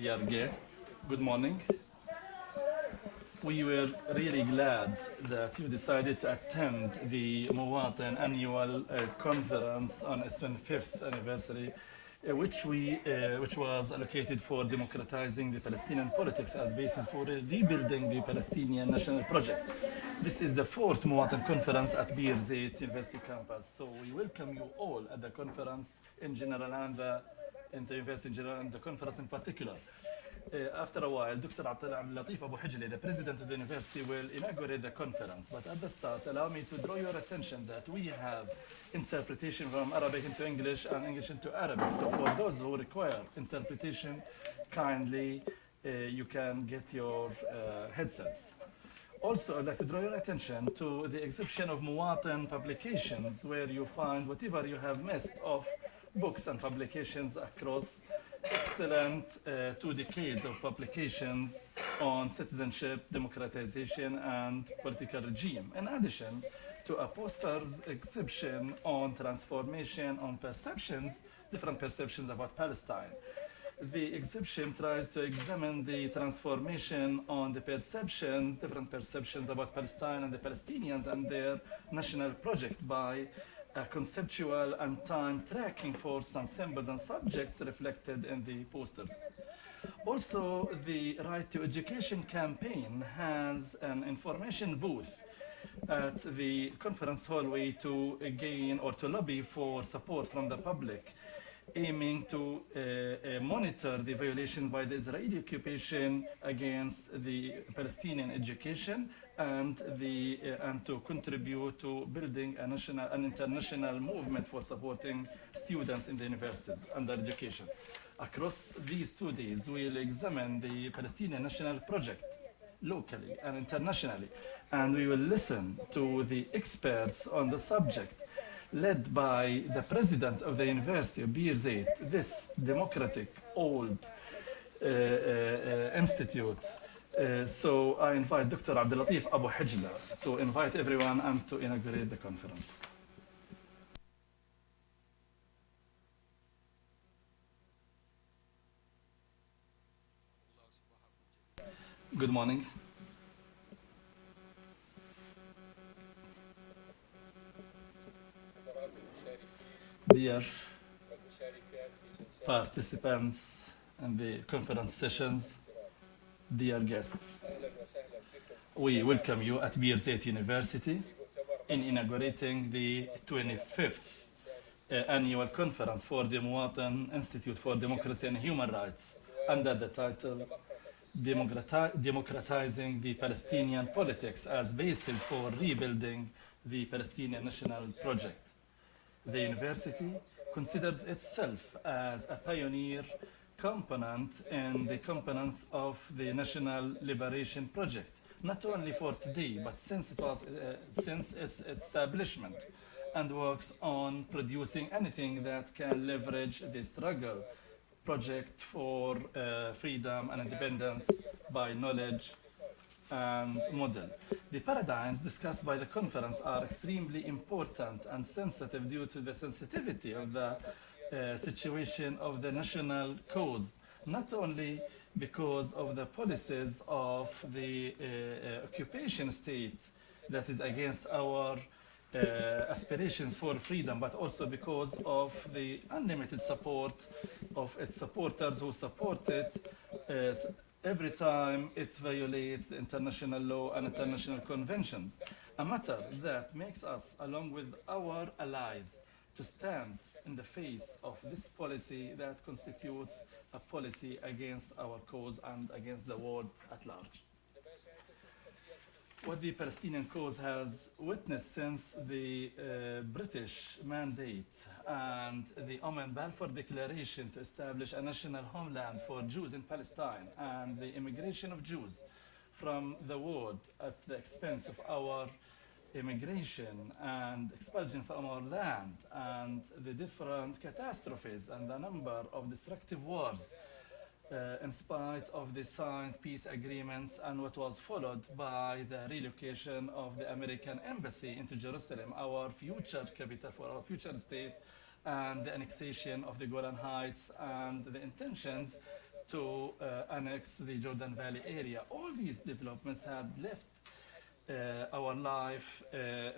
dear guests, good morning. We were really glad that you decided to attend the Muwatin annual conference on its 25th anniversary, which was allocated for democratizing the Palestinian politics as basis for rebuilding the Palestinian national project. This is the fourth Muwatin conference at Bir Zayt University campus, so we welcome you all at the conference in general and the university in general and the conference in particular. After a while, Dr. Abdul Latif Abu Hijli, the president of the university, will inaugurate the conference. But at the start, allow me to draw your attention that we have interpretation from Arabic into English and English into Arabic. So for those who require interpretation, kindly you can get your headsets. Also, I'd like to draw your attention to the exhibition of Muwatin publications, where you find whatever you have missed of books and publications across excellent 2 decades of publications on citizenship, democratization, and political regime. In addition to a posters exhibition on transformation, on perceptions, different perceptions about Palestine. The exhibition tries to examine the transformation on the perceptions, different perceptions about Palestine and the Palestinians and their national project by conceptual and time tracking for some symbols and subjects reflected in the posters. Also, the Right to Education campaign has an information booth at the conference hallway to gain or to lobby for support from the public, aiming to monitor the violations by the Israeli occupation against the Palestinian education and to contribute to building an international movement for supporting students in the universities and their education. Across these 2 days, we'll examine the Palestinian national project locally and internationally, and we will listen to the experts on the subject, led by the president of the University of Bir Zayt, this democratic old institute. So I invite Dr. Abdul Latif Abu Hijla to invite everyone and to inaugurate the conference. Good morning. Dear participants in the conference sessions, dear guests, we welcome you at Bir Zayt University in inaugurating the 25th annual conference for the Muwatin Institute for Democracy and Human Rights under the title Democratizing the Palestinian Politics as Basis for Rebuilding the Palestinian National Project. The university considers itself as a pioneer component in the components of the National Liberation Project, not only for today, but since its establishment, and works on producing anything that can leverage the struggle project for freedom and independence by knowledge and model. The paradigms discussed by the conference are extremely important and sensitive due to the sensitivity of the situation of the national cause, not only because of the policies of the occupation state that is against our aspirations for freedom, but also because of the unlimited support of its supporters who support it every time it violates international law and international conventions. A matter that makes us, along with our allies, to stand in the face of this policy that constitutes a policy against our cause and against the world at large. What the Palestinian cause has witnessed since the British mandate and the Balfour Declaration to establish a national homeland for Jews in Palestine and the immigration of Jews from the world at the expense of our immigration and expulsion from our land and the different catastrophes and the number of destructive wars in spite of the signed peace agreements and what was followed by the relocation of the American embassy into Jerusalem, our future capital for our future state, and the annexation of the Golan Heights and the intentions to annex the Jordan Valley area. All these developments had left our life,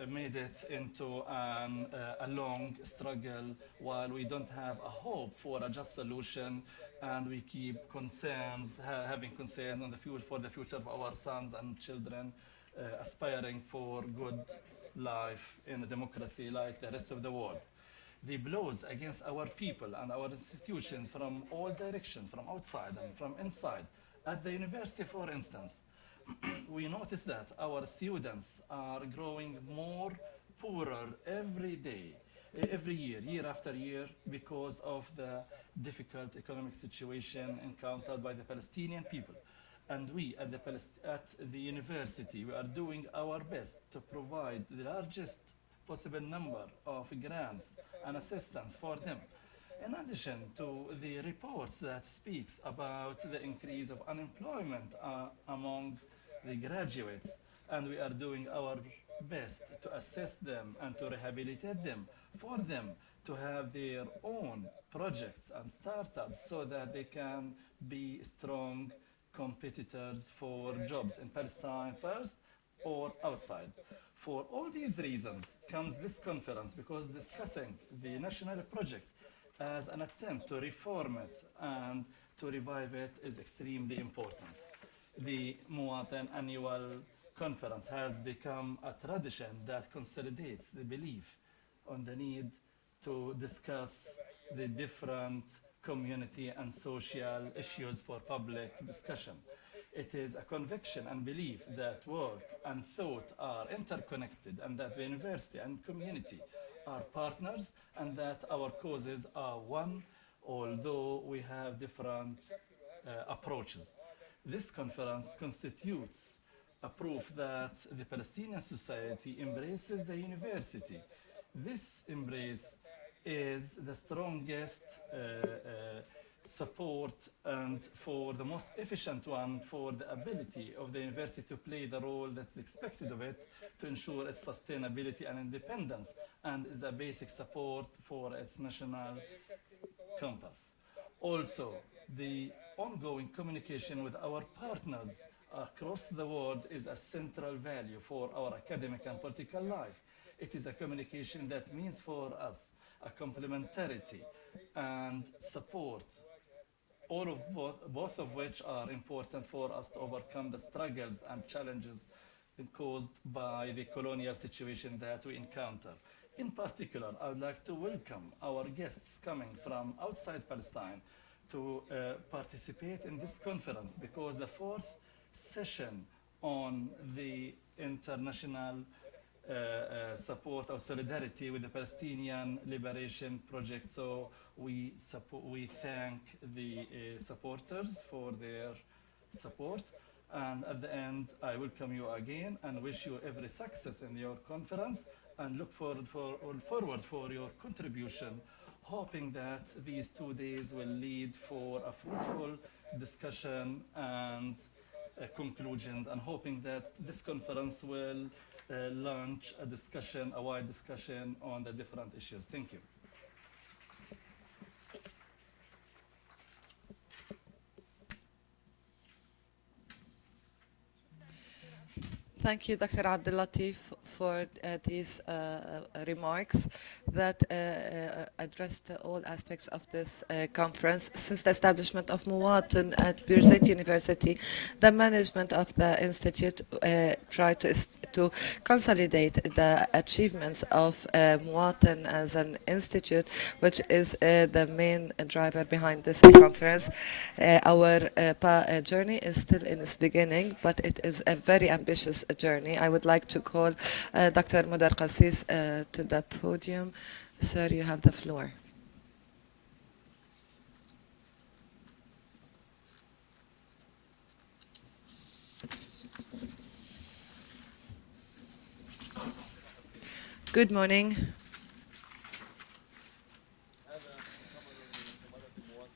made it into a long struggle while we don't have a hope for a just solution, and we keep having concerns on the future, for the future of our sons and children, aspiring for good life in a democracy like the rest of the world. The blows against our people and our institutions from all directions, from outside and from inside. At the university, for instance, we notice that our students are growing more poorer every day, every year after year, because of the difficult economic situation encountered by the Palestinian people. And we at the university, we are doing our best to provide the largest possible number of grants and assistance for them. In addition to the reports that speaks about the increase of unemployment among the graduates, and we are doing our best to assist them and to rehabilitate them, for them to have their own projects and startups so that they can be strong competitors for jobs in Palestine first or outside. For all these reasons comes this conference, because discussing the national project as an attempt to reform it and to revive it is extremely important. The Muwatin annual conference has become a tradition that consolidates the belief on the need to discuss the different community and social issues for public discussion. It is a conviction and belief that work and thought are interconnected, and that the university and community are partners, and that our causes are one, although we have different approaches. This conference constitutes a proof that the Palestinian society embraces the university. This embrace is the strongest support, and for the most efficient one, for the ability of the university to play the role that's expected of it to ensure its sustainability and independence, and is a basic support for its national compass. Also, the ongoing communication with our partners across the world is a central value for our academic and political life. It is a communication that means for us a complementarity and support, both of which are important for us to overcome the struggles and challenges caused by the colonial situation that we encounter. In particular, I would like to welcome our guests coming from outside Palestine to participate in this conference, because the fourth session on the international support or solidarity with the Palestinian Liberation Project. So we thank the supporters for their support. And at the end, I welcome you again and wish you every success in your conference, and look forward for your contribution, hoping that these 2 days will lead for a fruitful discussion and conclusions, and hoping that this conference will launch a wide discussion on the different issues. Thank you. Thank you, Dr. Abdul Latif, for these remarks that addressed all aspects of this conference. Since the establishment of Muwatin at Birzeit University, the management of the institute tried to consolidate the achievements of Muwatin as an institute, which is the main driver behind this conference. Our journey is still in its beginning, but it is a very ambitious journey. I would like to call Dr. Democratisation to the podium. Sir, you have the floor. Good morning.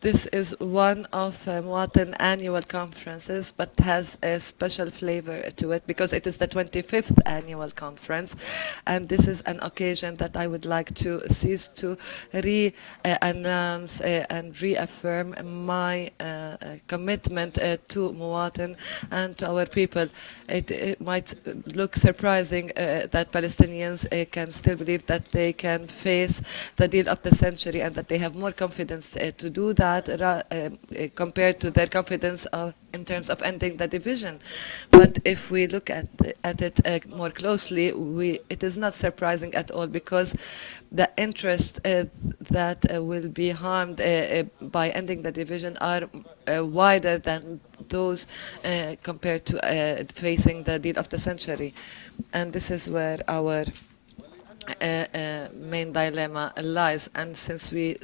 This is one of Muwatin annual conferences, but has a special flavor to it because it is the 25th annual conference, and this is an occasion that I would like to seize to re-announce and reaffirm my commitment to Muwatin and to our people. It might look surprising that Palestinians can still believe that they can face the deal of the century and that they have more confidence to do that compared to their confidence in terms of ending the division. But if we look at it more closely, it is not surprising at all because the interests that will be harmed by ending the division are wider than those compared to facing the deal of the century. And this is where our main dilemma lies. And since we,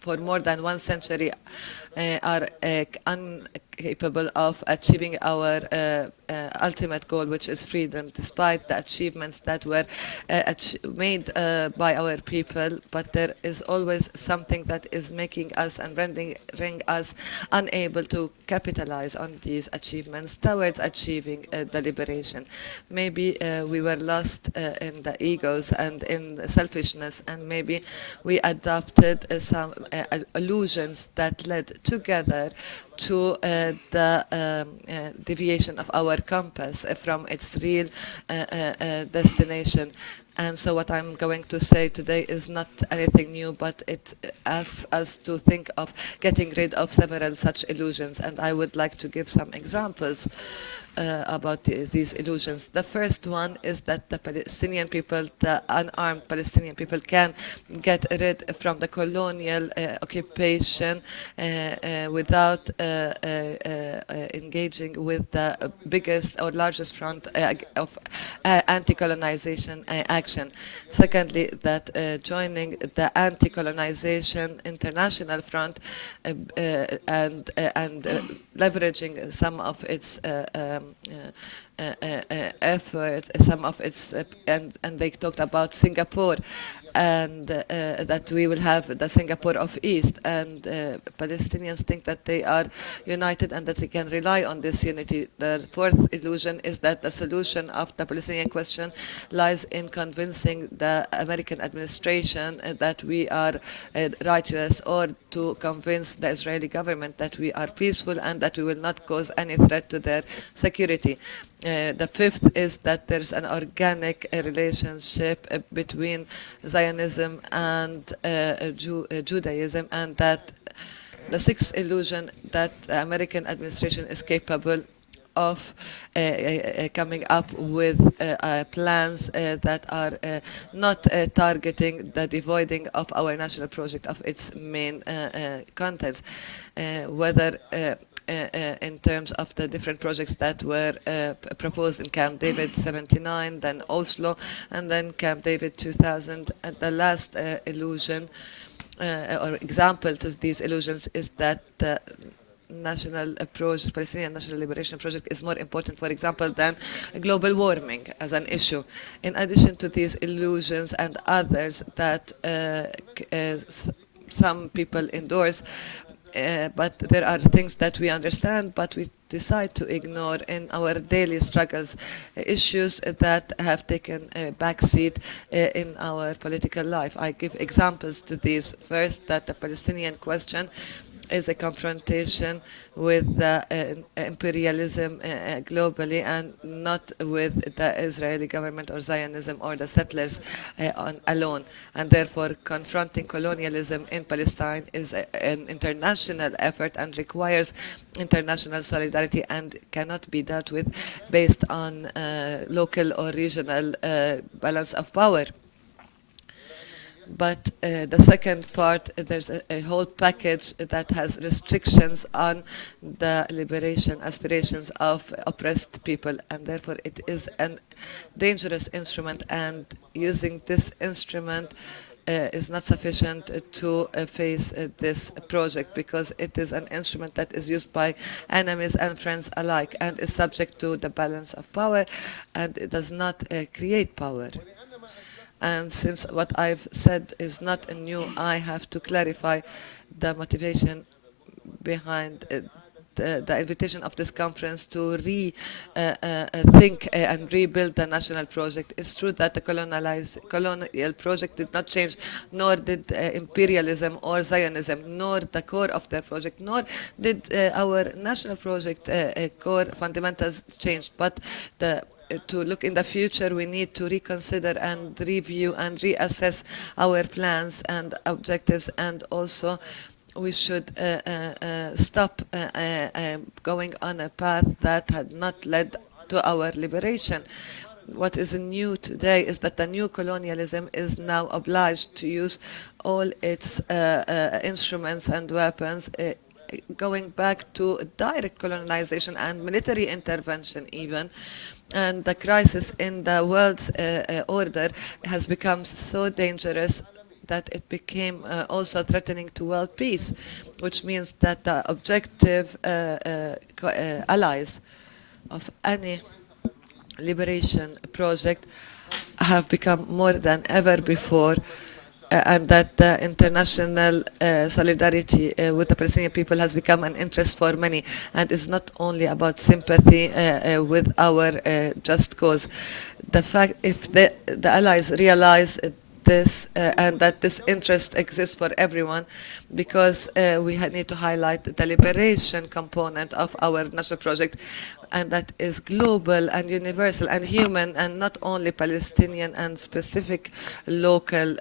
for more than 1 century, are incapable of achieving our ultimate goal, which is freedom, despite the achievements that were made by our people. But there is always something that is making us and rendering us unable to capitalize on these achievements towards achieving the liberation. Maybe we were lost in the egos and in the selfishness, and maybe we adopted some illusions that led together to the deviation of our compass from its real destination. And so what I'm going to say today is not anything new, but it asks us to think of getting rid of several such illusions. And I would like to give some examples about these illusions. The first one is that the Palestinian people, the unarmed Palestinian people, can get rid from the colonial occupation without engaging with the biggest or largest front of anti-colonization action. Secondly, that joining the anti-colonization international front and leveraging some of its effort, some of its, and they talked about Singapore, and that we will have the Singapore of East, and Palestinians think that they are united and that they can rely on this unity. The fourth illusion is that the solution of the Palestinian question lies in convincing the American administration that we are righteous, or to convince the Israeli government that we are peaceful and that we will not cause any threat to their security. The fifth is that there's an organic relationship between Zionism and Judaism, and that the sixth illusion that the American administration is capable of coming up with plans that are not targeting the devoiding of our national project of its main contents, whether in terms of the different projects that were proposed in Camp David 79, then Oslo, and then Camp David 2000. And the last illusion or example to these illusions is that the national approach, Palestinian National Liberation Project, is more important, for example, than global warming as an issue. In addition to these illusions and others that some people endorse, but there are things that we understand, but we decide to ignore in our daily struggles, issues that have taken a backseat in our political life. I give examples to these. First, that the Palestinian question is a confrontation with imperialism globally, and not with the Israeli government or Zionism or the settlers alone. And therefore, confronting colonialism in Palestine is an international effort and requires international solidarity, and cannot be dealt with based on local or regional balance of power. But the second part, there's a whole package that has restrictions on the liberation aspirations of oppressed people, and therefore it is a dangerous instrument, and using this instrument is not sufficient to face this project, because it is an instrument that is used by enemies and friends alike, and is subject to the balance of power, and it does not create power. And since what I've said is not new, I have to clarify the motivation behind the invitation of this conference to think and rebuild the national project. It's true that the colonial project did not change, nor did imperialism or Zionism, nor the core of their project, nor did our national project core fundamentals change. But to look in the future, we need to reconsider and review and reassess our plans and objectives, and also we should stop going on a path that had not led to our liberation. What is new today is that the new colonialism is now obliged to use all its instruments and weapons, going back to direct colonization and military intervention even. And the crisis in the world's order has become so dangerous that it became also threatening to world peace, which means that the objective allies of any liberation project have become more than ever before, and that the international solidarity with the Palestinian people has become an interest for many, and is not only about sympathy with our just cause. The fact, if the allies realize this and that this interest exists for everyone, because we need to highlight the liberation component of our national project, and that is global and universal and human, and not only Palestinian and specific local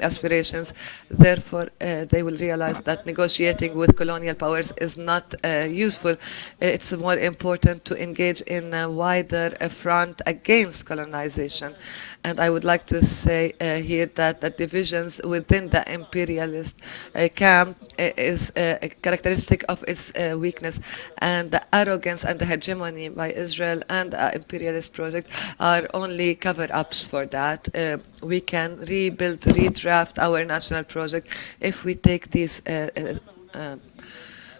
aspirations. Therefore, they will realize that negotiating with colonial powers is not useful. It's more important to engage in a wider front against colonization. And I would like to say here that the divisions within the imperialist camp is a characteristic of its weakness, and the arrogance and the hegemony by Israel and the imperialist project are only cover-ups for that. We can rebuild, redraft our national project if we take these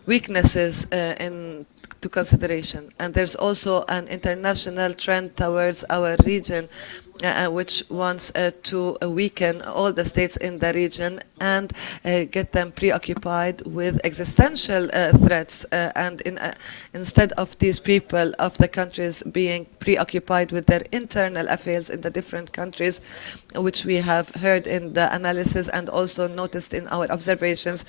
weaknesses into consideration. And there's also an international trend towards our region, which wants to weaken all the states in the region and get them preoccupied with existential threats, and instead of these people of the countries being preoccupied with their internal affairs in the different countries, which we have heard in the analysis and also noticed in our observations,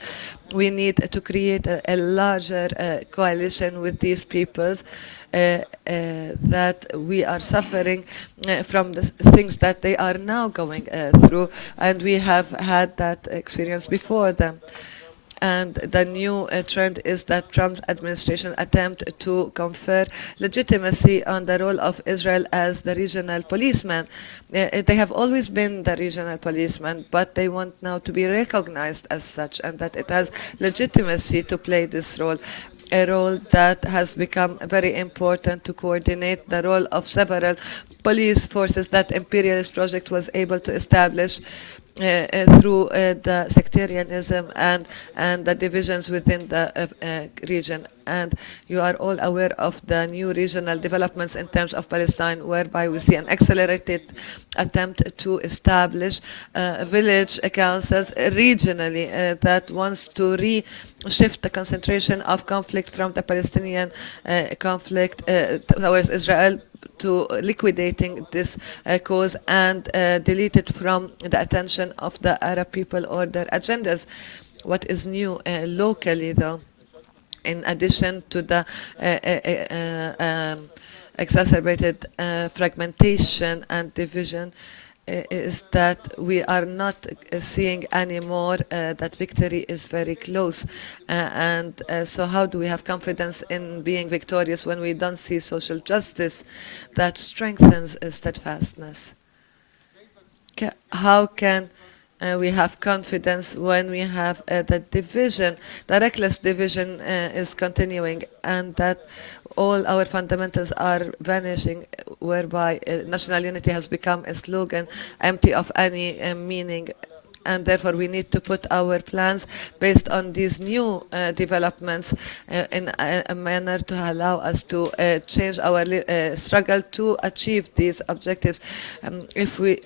we need to create a larger coalition with these peoples, that we are suffering from the things that they are now going through, and we have had that experience before them. And the new trend is that Trump's administration attempt to confer legitimacy on the role of Israel as the regional policeman. They have always been the regional policeman, but they want now to be recognized as such, and that it has legitimacy to play this role. A role that has become very important to coordinate the role of several police forces that imperialist project was able to establish through the sectarianism and the divisions within the region. And you are all aware of the new regional developments in terms of Palestine, whereby we see an accelerated attempt to establish village councils regionally that wants to shift the concentration of conflict from the Palestinian conflict towards Israel, to liquidating this cause and delete it from the attention of the Arab people or their agendas. What is new locally, though, in addition to the exacerbated fragmentation and division, is that we are not seeing anymore that victory is very close. So how do we have confidence in being victorious when we don't see social justice that strengthens steadfastness? How can we have confidence when we have the division, the reckless division is continuing, and that all our fundamentals are vanishing, whereby national unity has become a slogan empty of any meaning, and therefore we need to put our plans based on these new developments in a manner to allow us to change our struggle to achieve these objectives. If we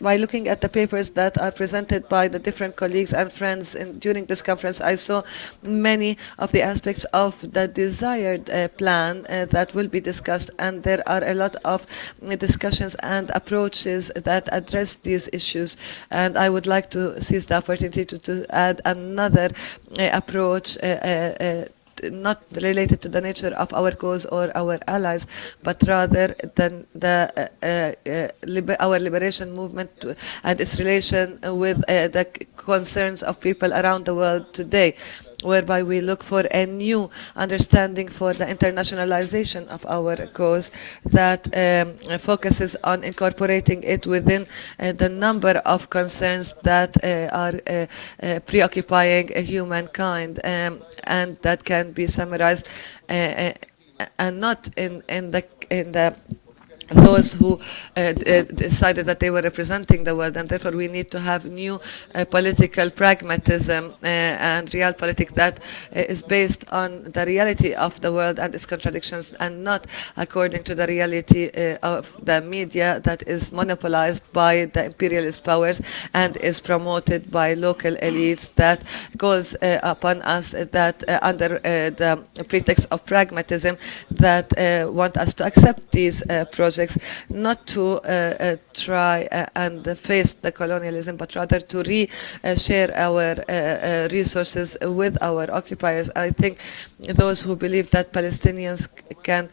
by looking at the papers that are presented by the different colleagues and friends during this conference, I saw many of the aspects of the desired plan that will be discussed, and there are a lot of discussions and approaches that address these issues. And I would like to seize the opportunity to add another approach not related to the nature of our cause or our allies, but rather than our liberation movement and its relation with the concerns of people around the world today, whereby we look for a new understanding for the internationalization of our cause that focuses on incorporating it within the number of concerns that are preoccupying humankind, and that can be summarized and not in the those who decided that they were representing the world, and therefore we need to have new political pragmatism and realpolitik that is based on the reality of the world and its contradictions, and not according to the reality of the media that is monopolized by the imperialist powers and is promoted by local elites that calls upon us that under the pretext of pragmatism that want us to accept these projects, not to try and face the colonialism, but rather to share our resources with our occupiers. I think those who believe that Palestinians can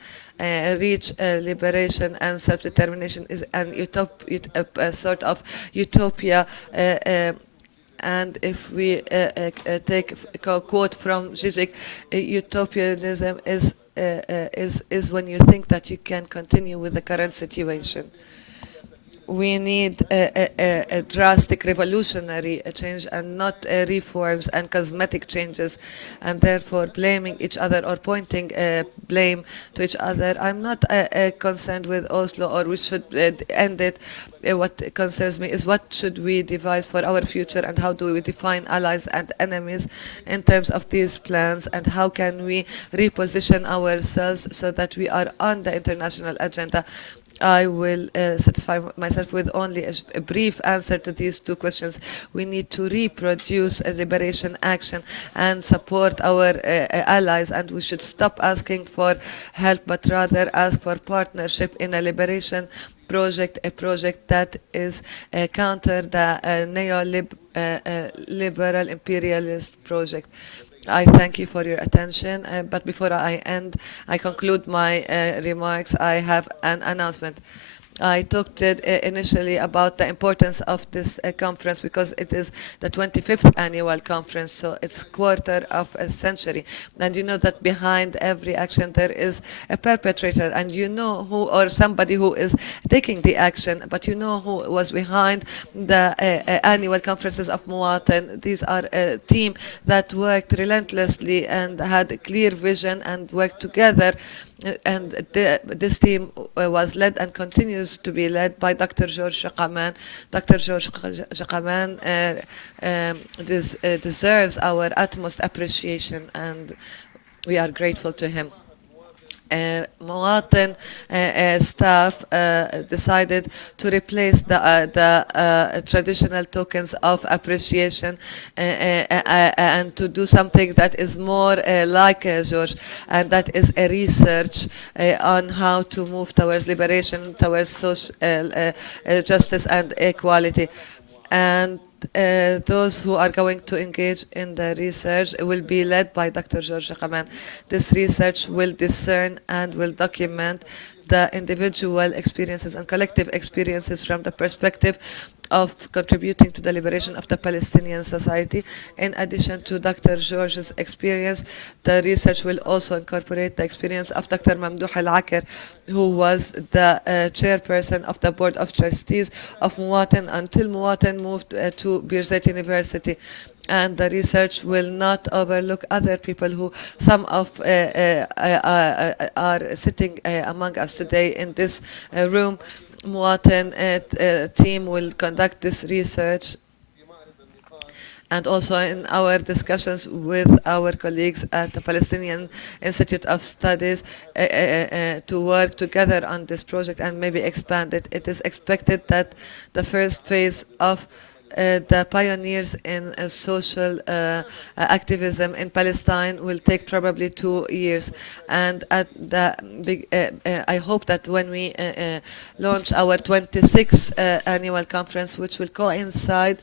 reach liberation and self-determination is a sort of utopia. And if we take a quote from Zizek, utopianism is when you think that you can continue with the current situation. We need a drastic revolutionary change and not reforms and cosmetic changes, and therefore blaming each other or pointing blame to each other. I'm not concerned with Oslo or we should end it. What concerns me is what should we devise for our future, and how do we define allies and enemies in terms of these plans, and how can we reposition ourselves so that we are on the international agenda. I will satisfy myself with only a brief answer to these two questions. We need to reproduce a liberation action and support our allies, and we should stop asking for help, but rather ask for partnership in a liberation project, a project that is counter the neoliberal imperialist project. I thank you for your attention, but before I conclude my remarks, I have an announcement. I talked initially about the importance of this conference because it is the 25th annual conference, so it's quarter of a century. And you know that behind every action there is a perpetrator, and you know who, or somebody who is taking the action, but you know who was behind the annual conferences of Muwatin. These are a team that worked relentlessly and had a clear vision and worked together. And this team was led and continues to be led by Dr. George Shaqaman. Dr. George Shaqaman deserves our utmost appreciation, and we are grateful to him. Muwatin staff decided to replace the traditional tokens of appreciation and to do something that is more like George, and that is a research on how to move towards liberation, towards social justice and equality. And those who are going to engage in the research will be led by Dr. George Shaqaman. This research will discern and will document the individual experiences and collective experiences from the perspective of contributing to the liberation of the Palestinian society. In addition to Dr. George's experience, the research will also incorporate the experience of Dr. Mamdouh Al-Akir, who was the chairperson of the Board of Trustees of Muwatin until Muwatin moved to Birzeit University. And the research will not overlook other people who some of are sitting among us today in this room, Muwatin team will conduct this research, and also in our discussions with our colleagues at the Palestinian Institute of Studies to work together on this project and maybe expand it. It is expected that the first phase of the pioneers in social activism in Palestine will take probably 2 years. And at the I hope that when we launch our 26th annual conference, which will coincide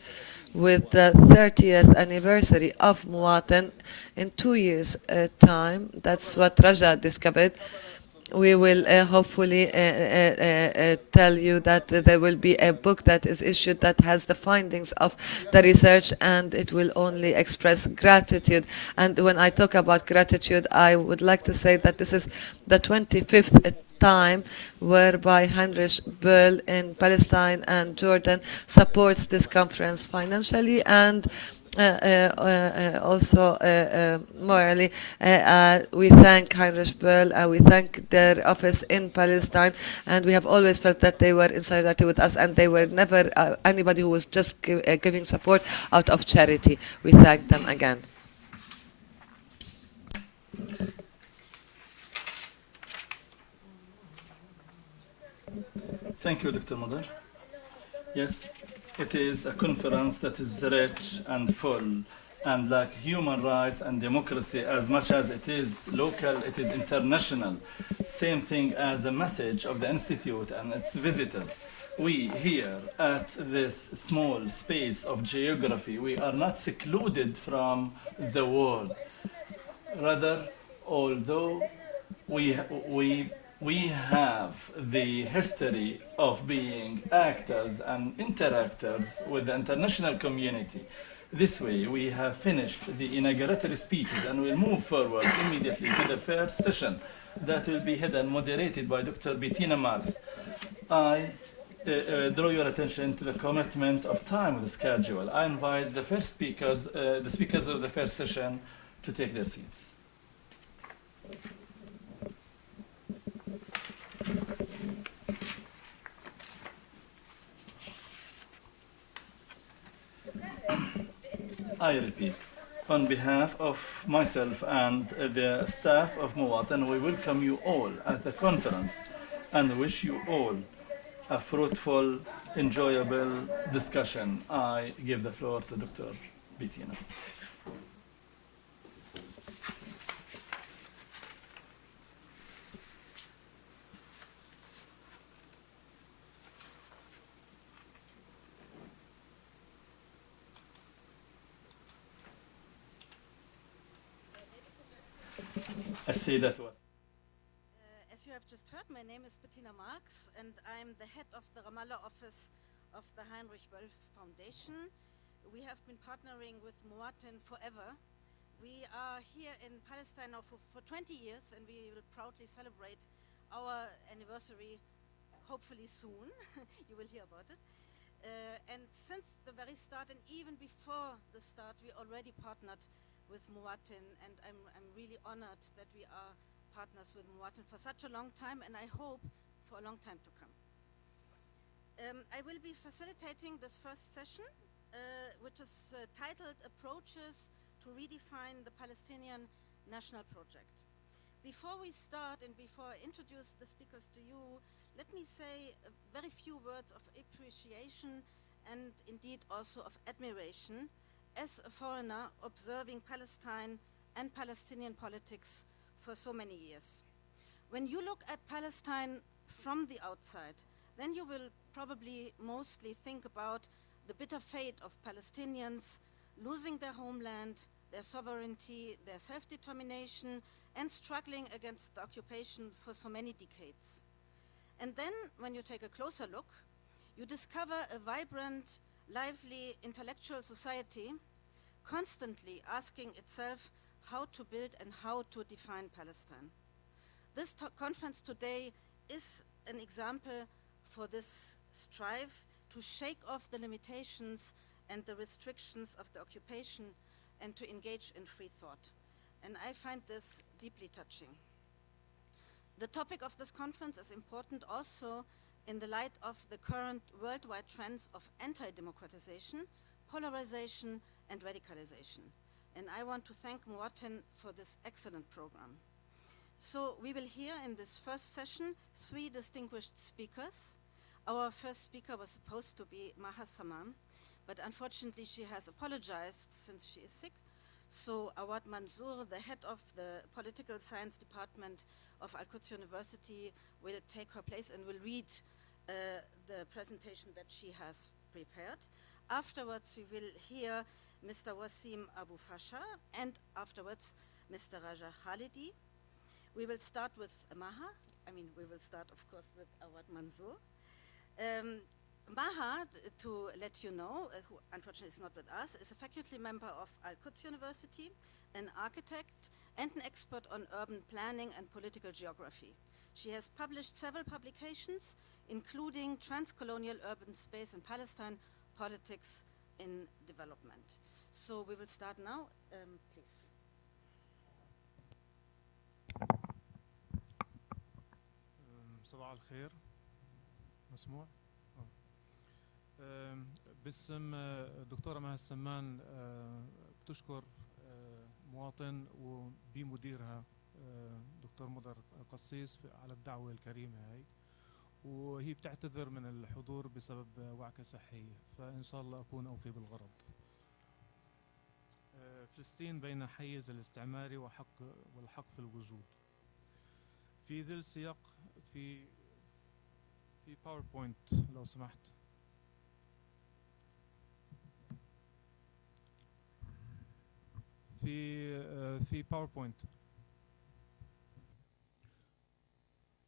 with the 30th anniversary of Muwatin in 2 years' time, that's what Raja discovered. We will hopefully tell you that there will be a book that is issued that has the findings of the research, and it will only express gratitude. And when I talk about gratitude, I would like to say that this is the 25th time whereby Heinrich Böll in Palestine and Jordan supports this conference financially and also morally. We thank Heinrich Böll, we thank their office in Palestine, and we have always felt that they were in solidarity with us, and they were never anybody who was just giving support out of charity. We thank them again. Thank you, Dr. Madar. Yes, it is a conference that is rich and full, and like human rights and democracy, as much as it is local, it is international. Same thing as the message of the Institute and its visitors. We here at this small space of geography, we are not secluded from the world. Rather, although we have the history of being actors and interactors with the international community. This way, we have finished the inauguratory speeches and we'll move forward immediately to the first session that will be head and moderated by Dr. Bettina Marx. I draw your attention to the commitment of time with the schedule. I invite the speakers of the first session to take their seats. I repeat, on behalf of myself and the staff of Muwatin, we welcome you all at the conference and wish you all a fruitful, enjoyable discussion. I give the floor to Dr. Bettina. As you have just heard, my name is Bettina Marx, and I'm the head of the Ramallah office of the Heinrich Böll Foundation. We have been partnering with Muwatin forever. We are here in Palestine now for 20 years, and we will proudly celebrate our anniversary, hopefully soon. You will hear about it. And since the very start, and even before the start, we already partnered with Muwatin, and I'm really honored that we are partners with Muwatin for such a long time, and I hope for a long time to come. I will be facilitating this first session, which is titled Approaches to Redefine the Palestinian National Project. Before we start and before I introduce the speakers to you, let me say a very few words of appreciation and indeed also of admiration as a foreigner observing Palestine and Palestinian politics for so many years. When you look at Palestine from the outside, then you will probably mostly think about the bitter fate of Palestinians losing their homeland, their sovereignty, their self-determination, and struggling against the occupation for so many decades. And then, when you take a closer look, you discover a vibrant, lively intellectual society constantly asking itself how to build and how to define Palestine. This conference today is an example for this strive to shake off the limitations and the restrictions of the occupation and to engage in free thought. And I find this deeply touching. The topic of this conference is important also in the light of the current worldwide trends of anti-democratization, polarization, and radicalization. And I want to thank Muwatin for this excellent program. So we will hear in this first session 3 distinguished speakers. Our first speaker was supposed to be Maha Saman, but unfortunately she has apologized since she is sick. So Awad Manzoor, the head of the Political Science Department of Al-Quds University, will take her place and will read the presentation that she has prepared. Afterwards, we will hear Mr. Wasim Abu Fasha, and afterwards, Mr. Raja Khalidi. We will start with Maha. We will start, of course, with Awad Manzoor. Maha, to let you know, who unfortunately is not with us, is a faculty member of Al-Quds University, an architect, and an expert on urban planning and political geography. She has published several publications, including Transcolonial Urban Space in Palestine, Politics in Development. So we will start now, please. صباح الخير. مسموع؟ باسم الدكتورة مها السمان بتشكر مواطن وبمديرها دكتور مدر قصيص على الدعوة الكريمة هاي، وهي بتعتذر من الحضور بسبب وعكة صحية، فإن شاء الله أكون أوفي بالغرض. فلسطين بين حيز الاستعماري والحق في الوجود. في ذي السياق في باوربوينت لو سمحت. في باوربوينت.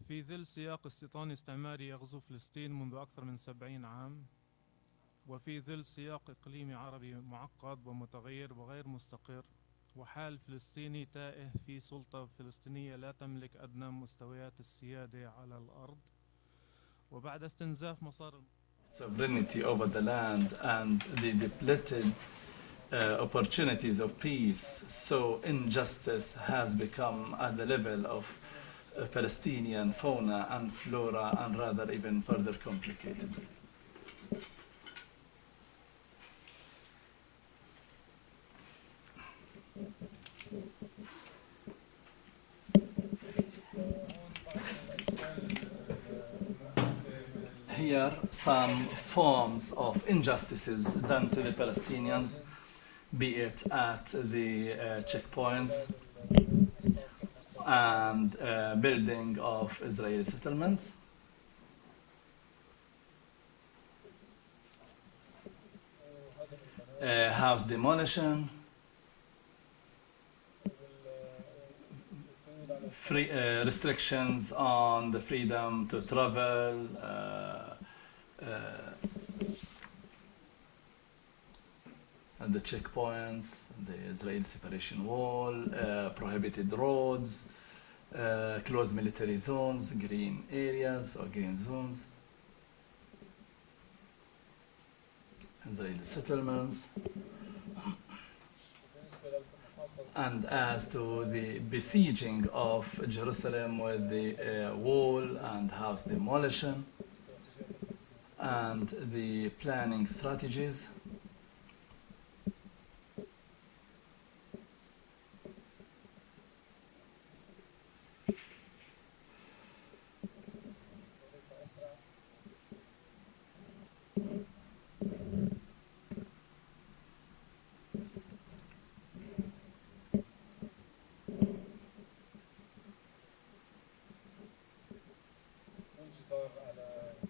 في ظل سياق استيطاني استعماري يغزو فلسطين منذ أكثر من 70 عام، وفي ظل سياق إقليمي عربي معقد ومتغير وغير مستقر، وحال فلسطيني تائه في سلطة فلسطينية لا تملك أدنى مستويات السيادة على الأرض، وبعد استنزاف مسار sovereignty over the land and the depleted opportunities of peace, so injustice has become at the level of Palestinian fauna and flora, and rather even further complicated. Here some forms of injustices done to the Palestinians, be it at the checkpoints and building of Israeli settlements, house demolition, restrictions on the freedom to travel, and the checkpoints, the Israeli separation wall, prohibited roads, closed military zones, green areas or green zones, Israeli settlements. And as to the besieging of Jerusalem with the wall and house demolition and the planning strategies,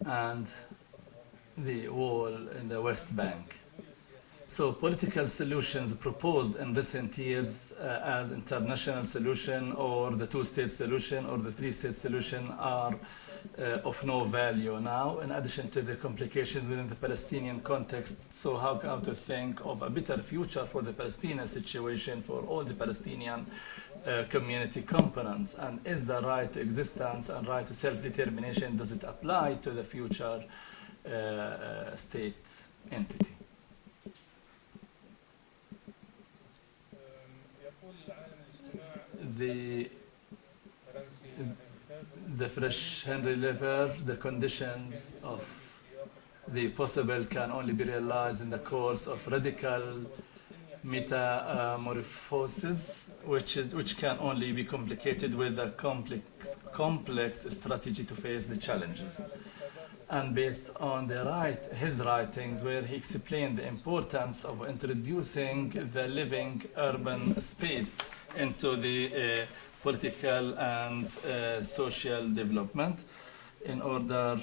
and the wall in the West Bank. So political solutions proposed in recent years as international solution or the two-state solution or the three-state solution are of no value now, in addition to the complications within the Palestinian context. So how to think of a better future for the Palestinian situation for all the Palestinian community components, and is the right to existence and right to self-determination, does it apply to the future state entity? the fresh Henry lever, the conditions of the possible can only be realized in the course of radical metamorphosis, which can only be complicated with a complex strategy to face the challenges. And based on his writings, where he explained the importance of introducing the living urban space into the political and social development in order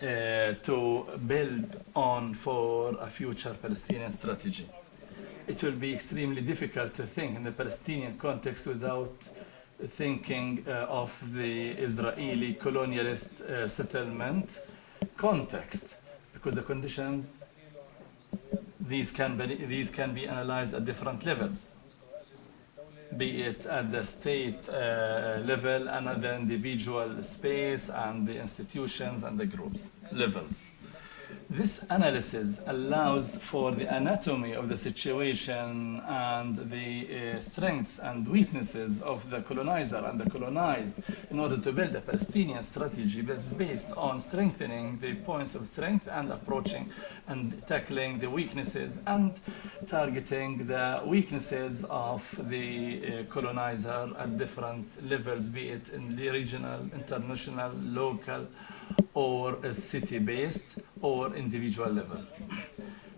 to build on for a future Palestinian strategy. It will be extremely difficult to think in the Palestinian context without thinking of the Israeli colonialist settlement context, because the conditions, these can be analyzed at different levels, be it at the state level and at the individual space and the institutions and the groups levels. This analysis allows for the anatomy of the situation and the strengths and weaknesses of the colonizer and the colonized in order to build a Palestinian strategy that is based on strengthening the points of strength and approaching and tackling the weaknesses and targeting the weaknesses of the colonizer at different levels, be it in the regional, international, local, or city-based or individual level.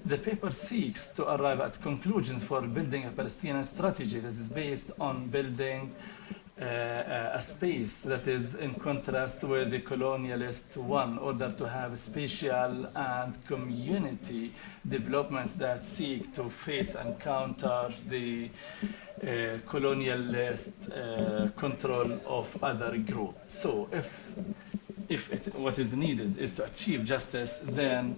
The paper seeks to arrive at conclusions for building a Palestinian strategy that is based on building a space that is in contrast with the colonialist one, in order to have spatial and community developments that seek to face and counter the colonialist control of other groups. So what is needed is to achieve justice, then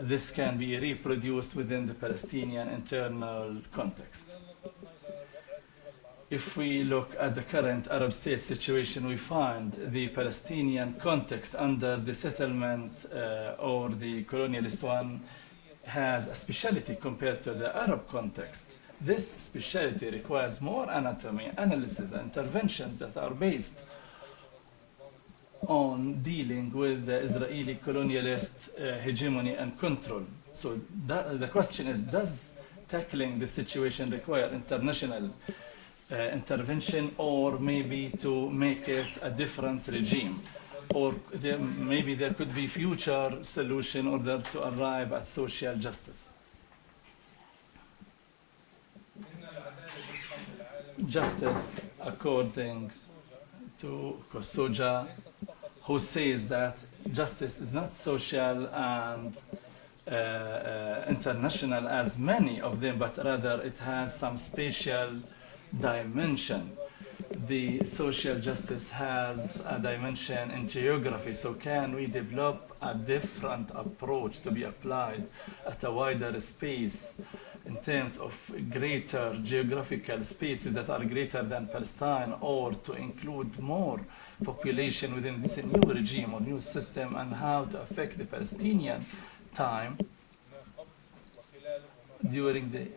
this can be reproduced within the Palestinian internal context. If we look at the current Arab state situation, we find the Palestinian context under the settlement or the colonialist one has a speciality compared to the Arab context. This speciality requires more anatomy, analysis, and interventions that are based on dealing with the Israeli colonialist hegemony and control. So the question is, does tackling the situation require international intervention, or maybe to make it a different regime? Or maybe there could be future solution in order to arrive at social justice. Justice, according to Kosoja, who says that justice is not social and international as many of them, but rather it has some spatial dimension. The social justice has a dimension in geography, so can we develop a different approach to be applied at a wider space in terms of greater geographical spaces that are greater than Palestine, or to include more population within this new regime or new system, and how to affect the Palestinian time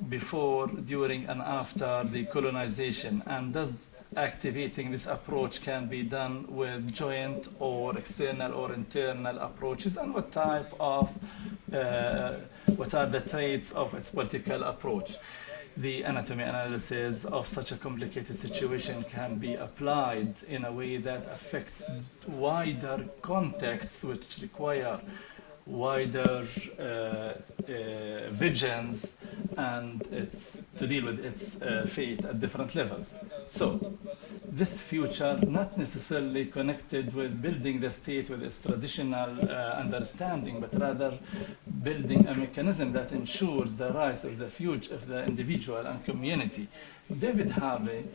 before, during, and after the colonization, and thus activating this approach can be done with joint or external or internal approaches, and what type of what are the traits of its political approach. The anatomy analysis of such a complicated situation can be applied in a way that affects wider contexts which require wider visions and to deal with its fate at different levels. So this future not necessarily connected with building the state with its traditional understanding, but rather building a mechanism that ensures the rise of the future of the individual and community. David Harvey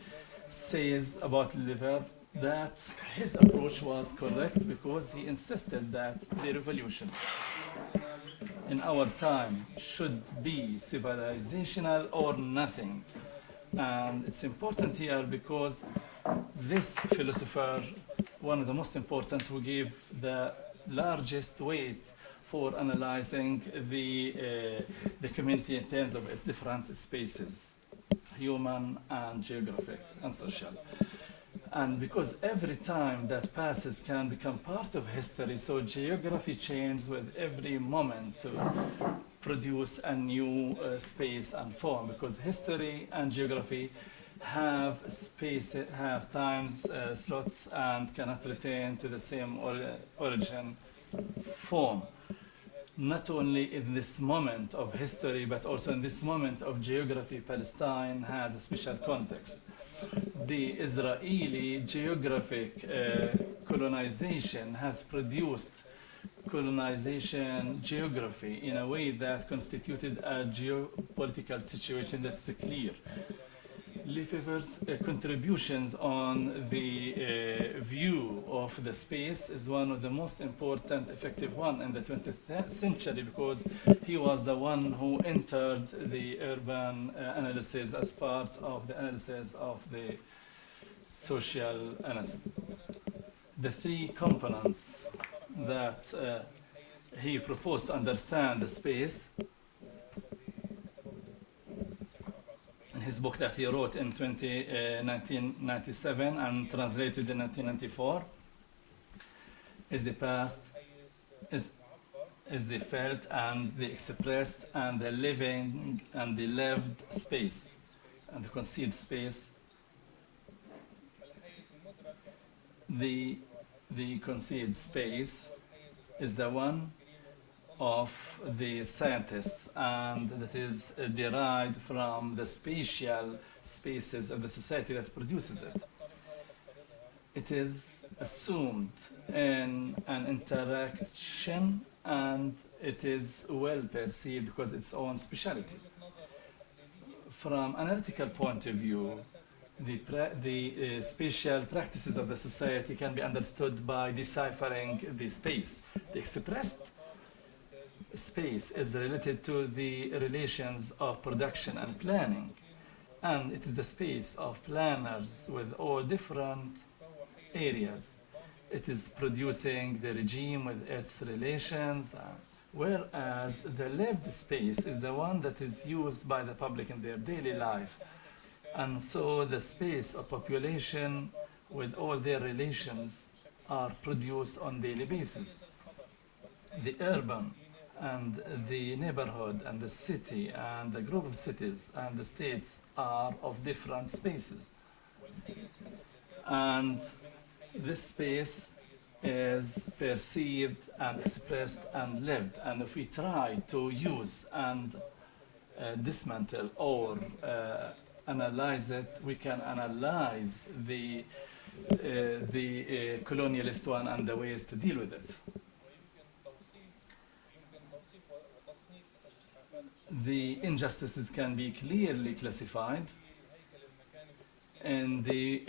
says about Liver that his approach was correct because he insisted that the revolution in our time should be civilizational or nothing. And it's important here because this philosopher, one of the most important, who gave the largest weight for analyzing the community in terms of its different spaces, human and geographic and social. And because every time that passes can become part of history, so geography changes with every moment to produce a new space and form, because history and geography have space, have times, slots, and cannot return to the same origin form. Not only in this moment of history, but also in this moment of geography, Palestine has a special context. The Israeli geographic colonization has produced colonization geography in a way that constituted a geopolitical situation that's clear. Lefever's contributions on the view of the space is one of the most important, effective one in the 20th century, because he was the one who entered the urban analysis as part of the analysis of the social analysis. The three components that he proposed to understand the space in his book that he wrote in 1997 and translated in 1994 is the past, is the felt and the expressed and the living and the lived space and the concealed space. The concealed space is the one of the scientists, and that is derived from the spatial spaces of the society that produces it. It is assumed in an interaction, and it is well perceived because its own speciality. From an analytical point of view, the spatial practices of the society can be understood by deciphering the space. The expressed space is related to the relations of production and planning, and it is the space of planners with all different areas. It is producing the regime with its relations, whereas the lived space is the one that is used by the public in their daily life. And so the space of population with all their relations are produced on daily basis. The urban and the neighborhood and the city and the group of cities and the states are of different spaces. And this space is perceived and expressed and lived. And if we try to use and dismantle or analyze it, we can analyze the colonialist one and the ways to deal with it. The injustices can be clearly classified in the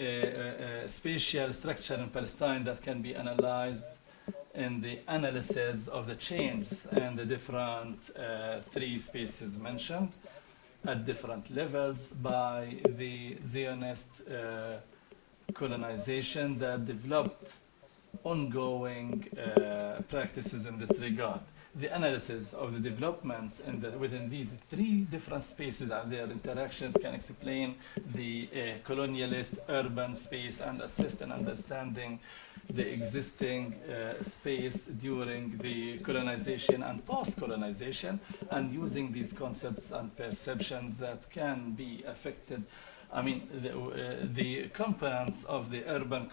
spatial structure in Palestine that can be analyzed in the analysis of the changes and the different three spaces mentioned at different levels by the Zionist colonization that developed ongoing practices in this regard. The analysis of the developments within these three different spaces and their interactions can explain the colonialist urban space and assist in understanding the existing space during the colonization and post-colonization, and using these concepts and perceptions that can be affected. I mean, the components of the urban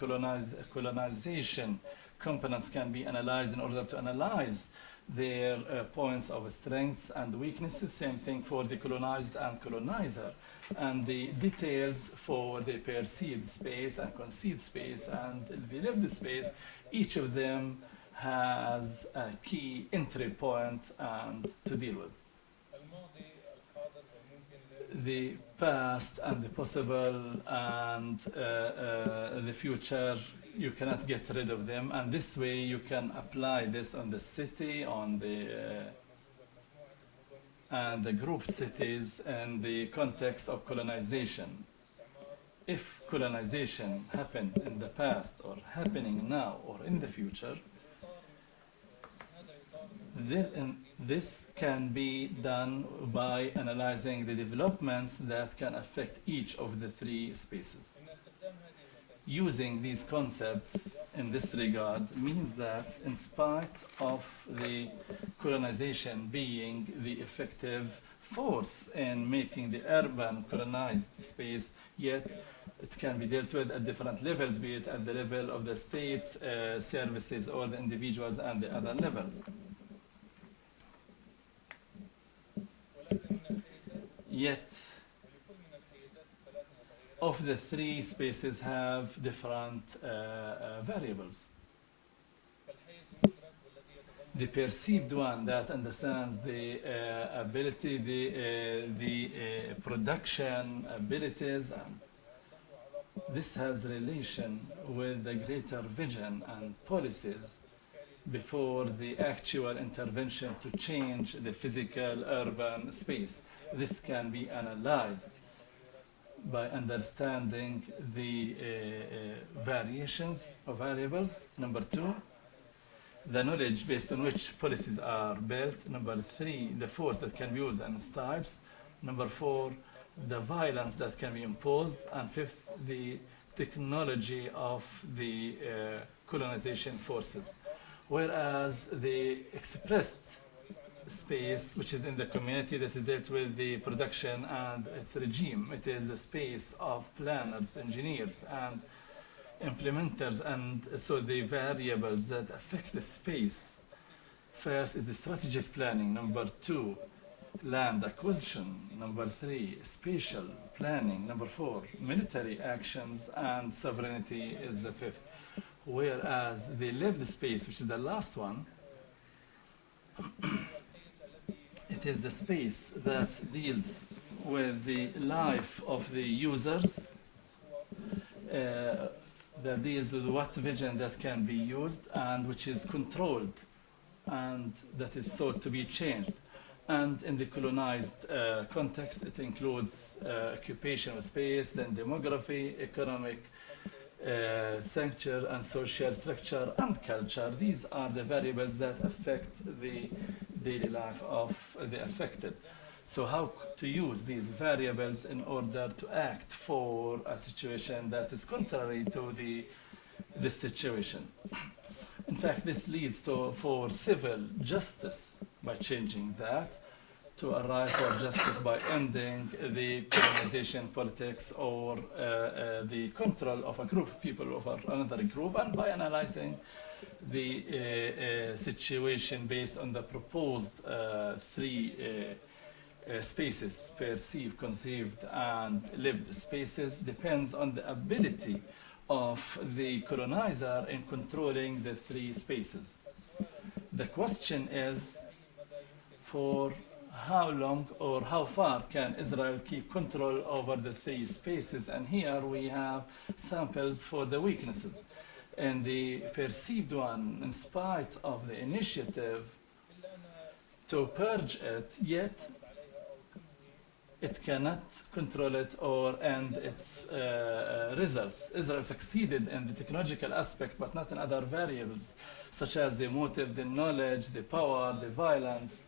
colonization components can be analyzed in order to analyze their points of strengths and weaknesses. Same thing for the colonized and colonizer. And the details for the perceived space and concealed space and the lived space, each of them has a key entry point and to deal with. The past and the possible and the future, you cannot get rid of them, and this way you can apply this on the city, on the and the group cities in the context of colonization. If colonization happened in the past or happening now or in the future, this can be done by analyzing the developments that can affect each of the three spaces. using these concepts in this regard means that in spite of the colonization being the effective force in making the urban colonized space, yet it can be dealt with at different levels, be it at the level of the state services or the individuals and the other levels. Yet, of the three spaces have different variables. The perceived one that understands the ability, the production abilities, and this has relation with the greater vision and policies before the actual intervention to change the physical urban space. This can be analyzed by understanding the variations of variables. Number two, the knowledge based on which policies are built. Number three, the force that can be used and its types. Number four, the violence that can be imposed. And fifth, the technology of the colonization forces. Whereas the expressed space, which is in the community, that is dealt with the production and its regime. It is the space of planners, engineers, and implementers, and so the variables that affect the space. First is the strategic planning. Number two, land acquisition. Number three, spatial planning. Number four, military actions, and sovereignty is the fifth. Whereas the lived space, which is the last one, it is the space that deals with the life of the users, that deals with what vision that can be used and which is controlled and that is sought to be changed. And in the colonized context, it includes occupation of space, then demography, economic structure, and social structure and culture. These are the variables that affect the daily life of the affected. So how to use these variables in order to act for a situation that is contrary to this situation. In fact, this leads to for civil justice by changing that, to arrive for justice by ending the colonization politics or the control of a group of people over another group, and by analyzing the situation based on the proposed three spaces, perceived, conceived, and lived spaces, depends on the ability of the colonizer in controlling the three spaces. The question is, for how long or how far can Israel keep control over the three spaces? And here we have samples for the weaknesses. And the perceived one, in spite of the initiative to purge it, yet it cannot control it or end its results. Israel succeeded in the technological aspect, but not in other variables, such as the motive, the knowledge, the power, the violence,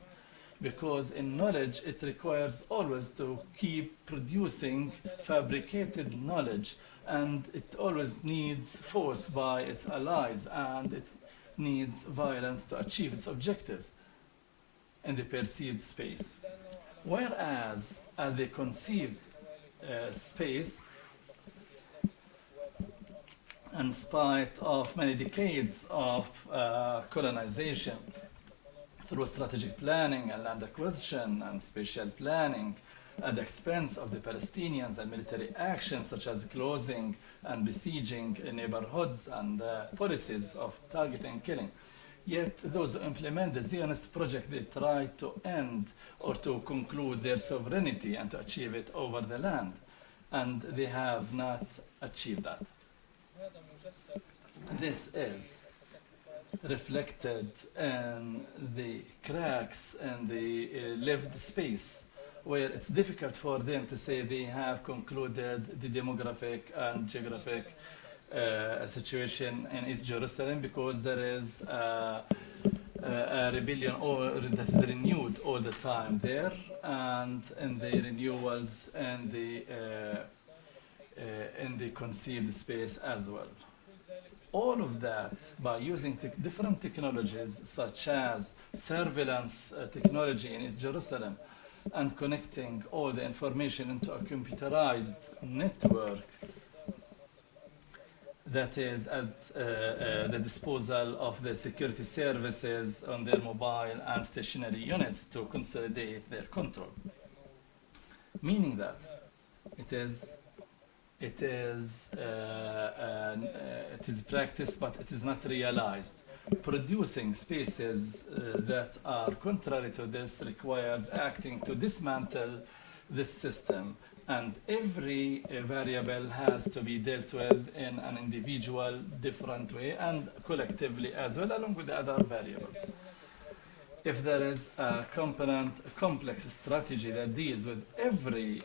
because in knowledge it requires always to keep producing fabricated knowledge, and it always needs force by its allies, and it needs violence to achieve its objectives in the perceived space. Whereas at the conceived space, in spite of many decades of colonization, through strategic planning and land acquisition and spatial planning at the expense of the Palestinians, and military actions such as closing and besieging neighborhoods and policies of targeting and killing. Yet those who implement the Zionist project, they try to end or to conclude their sovereignty and to achieve it over the land, and they have not achieved that. This is reflected in the cracks in the lived space, where it's difficult for them to say they have concluded the demographic and geographic situation in East Jerusalem, because there is a rebellion that is renewed all the time there, and in the renewals and the in the conceived space as well. All of that by using different technologies such as surveillance technology in East Jerusalem and connecting all the information into a computerized network that is at the disposal of the security services on their mobile and stationary units to consolidate their control. Meaning that it is practiced, but it is not realized. Producing spaces that are contrary to this requires acting to dismantle this system, and every variable has to be dealt with in an individual, different way, and collectively as well, along with the other variables. If there is a complex strategy that deals with every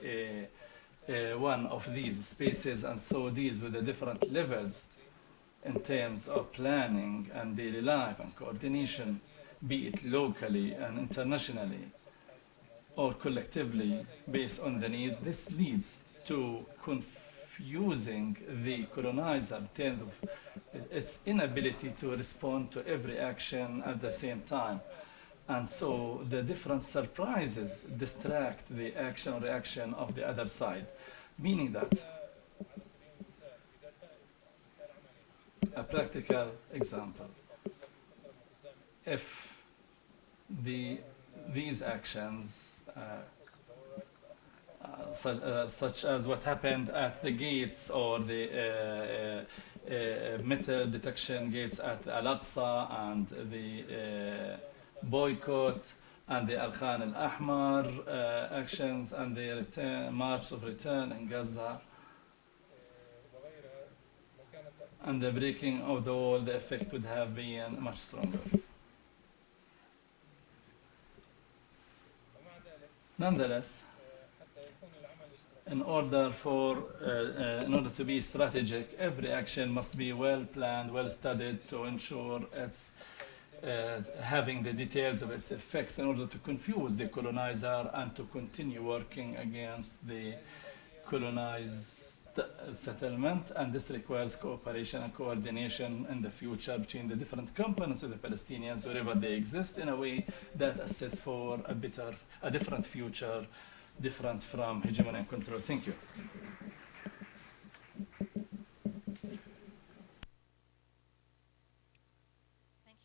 one of these spaces, and so deals with the different levels in terms of planning and daily life and coordination, be it locally and internationally or collectively based on the need, this leads to confusing the colonizer in terms of its inability to respond to every action at the same time. And so the different surprises distract the action or reaction of the other side, meaning that a practical example, if these actions such as what happened at the gates or the metal detection gates at Al-Aqsa and the boycott and the Al-Khan al-Ahmar actions and the march of return in Gaza and the breaking of the wall, the effect would have been much stronger. Nonetheless, in order to be strategic, every action must be well planned, well studied to ensure its having the details of its effects in order to confuse the colonizer and to continue working against the colonized settlement. And this requires cooperation and coordination in the future between the different components of the Palestinians wherever they exist, in a way that assists for a different future, different from hegemony and control. Thank you. Thank you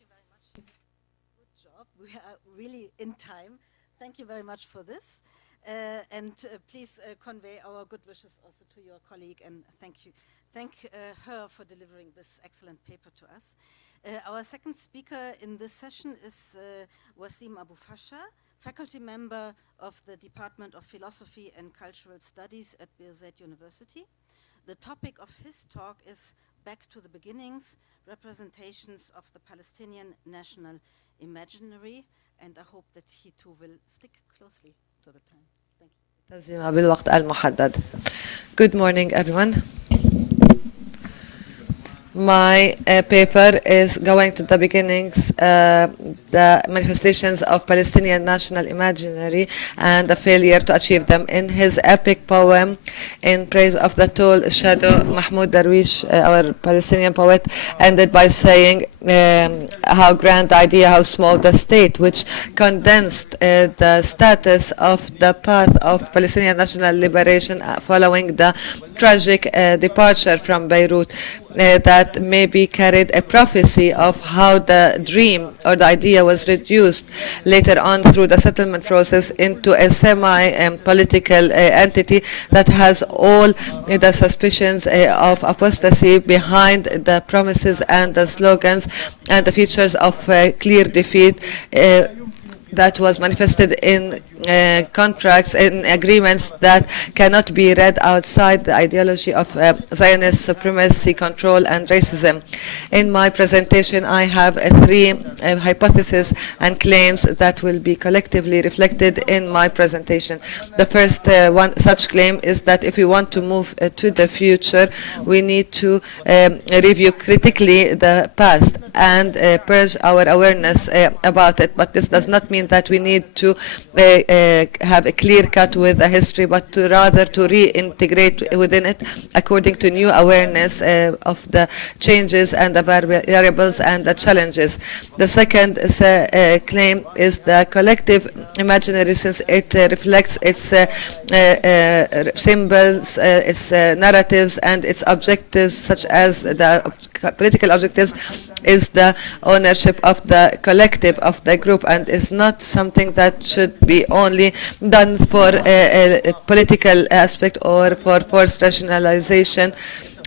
very much. Good job. We are really in time. Thank you very much for this. Please convey our good wishes also to your colleague, and thank her for delivering this excellent paper to us. Our second speaker in this session is Wasim Abu Fasha, faculty member of the Department of Philosophy and Cultural Studies at Birzeit University. The topic of his talk is Back to the Beginnings, Representations of the Palestinian National Imaginary, and I hope that he too will stick closely to the time. Thank you. بالوقت المحدد. Good morning, everyone. My paper is going to the beginnings, the manifestations of Palestinian national imaginary and the failure to achieve them. In his epic poem in praise of the tall shadow, Mahmoud Darwish, our Palestinian poet, ended by saying how grand the idea, how small the state, which condensed the status of the path of Palestinian national liberation following the tragic departure from Beirut. That maybe carried a prophecy of how the dream or the idea was reduced later on through the settlement process into a semi-political entity that has all the suspicions of apostasy behind the promises and the slogans and the features of clear defeat that was manifested in contracts and agreements that cannot be read outside the ideology of Zionist supremacy, control, and racism. In my presentation, I have three hypotheses and claims that will be collectively reflected in my presentation. The first one such claim is that if we want to move to the future, we need to review critically the past and purge our awareness about it. But this does not mean that we need to have a clear cut with a history, but to rather to reintegrate within it according to new awareness of the changes and the variables and the challenges. The second claim is the collective imaginary, since it reflects its symbols, its narratives, and its objectives, such as the political objectives, is the ownership of the collective of the group, and is not something that should be only done for a political aspect or for forced rationalization,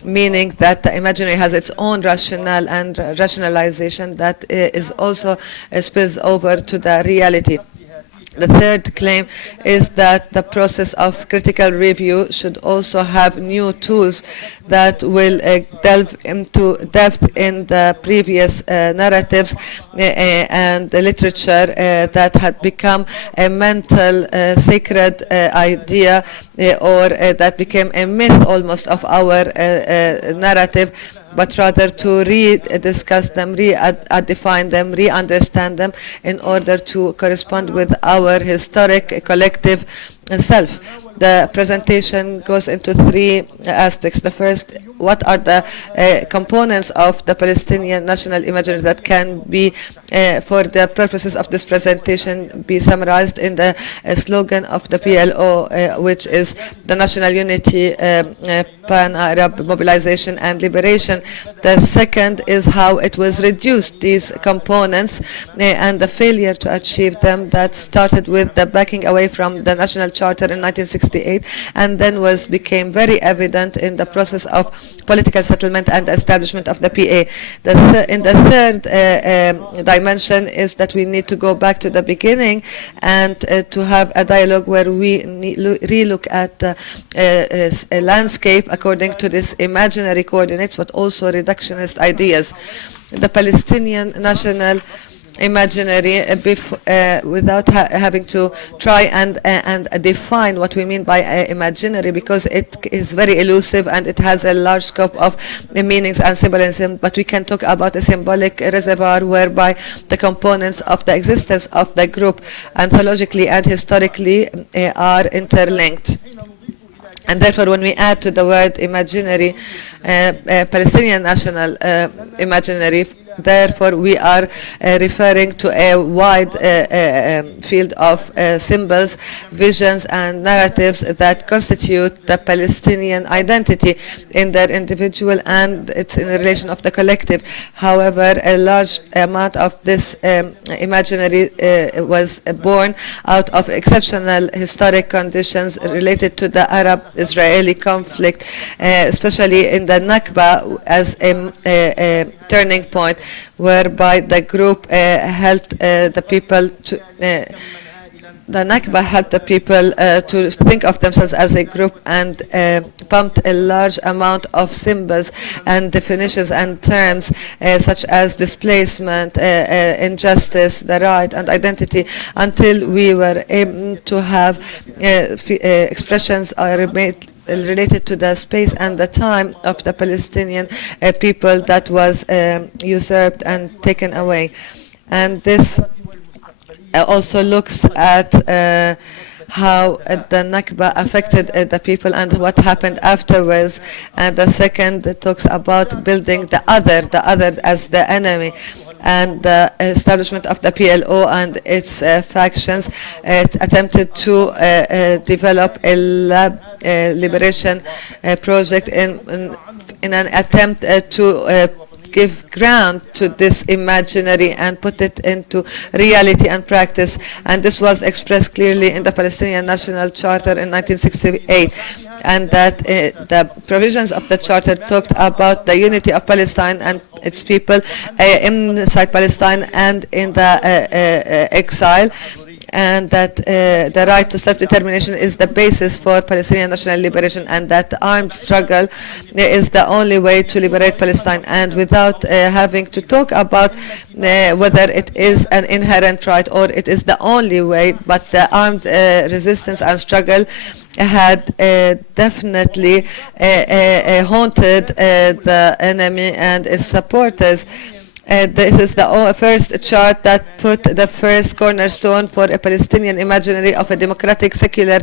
meaning that the imaginary has its own rationale and rationalization that is also spills over to the reality. The third claim is that the process of critical review should also have new tools that will delve into depth in the previous narratives and the literature that had become a mental sacred idea or that became a myth almost of our narrative, but rather to re-discuss them, re-define them, re-understand them in order to correspond with our historic collective self. The presentation goes into three aspects. The first, what are the components of the Palestinian national imaginary that can be, for the purposes of this presentation, be summarized in the slogan of the PLO, which is the national unity, pan-Arab mobilization and liberation. The second is how it was reduced, these components, and the failure to achieve them that started with the backing away from the National Charter in 1968 and then became very evident in the process of political settlement and establishment of the PA. In the third dimension is that we need to go back to the beginning and to have a dialogue where we relook at the landscape according to this imaginary coordinates, but also reductionist ideas. The Palestinian national imaginary, without having to try and define what we mean by imaginary, because it is very elusive and it has a large scope of meanings and symbolism, but we can talk about a symbolic reservoir whereby the components of the existence of the group ontologically and historically are interlinked. And therefore, when we add to the word imaginary, Palestinian national imaginary, therefore we are referring to a wide field of symbols, visions and narratives that constitute the Palestinian identity in their individual and it's in the relation of the collective. However, a large amount of this imaginary was born out of exceptional historic conditions related to the Arab-Israeli conflict, especially in the Nakba as a turning point, whereby the group helped the people to the Nakba helped the people to think of themselves as a group and pumped a large amount of symbols and definitions and terms such as displacement, injustice, the right and identity, until we were able to have expressions related to the space and the time of the Palestinian people that was usurped and taken away. And this also looks at how the Nakba affected the people and what happened afterwards. And the second talks about building the other as the enemy, and the establishment of the PLO and its factions attempted to develop a liberation project in an attempt to give ground to this imaginary and put it into reality and practice. And this was expressed clearly in the Palestinian National Charter in 1968. And that the provisions of the charter talked about the unity of Palestine and its people inside Palestine and in the exile, and that the right to self-determination is the basis for Palestinian national liberation, and that the armed struggle is the only way to liberate Palestine, and without having to talk about whether it is an inherent right or it is the only way, but the armed resistance and struggle had definitely haunted the enemy and its supporters. This is the first chart that put the first cornerstone for a Palestinian imaginary of a democratic secular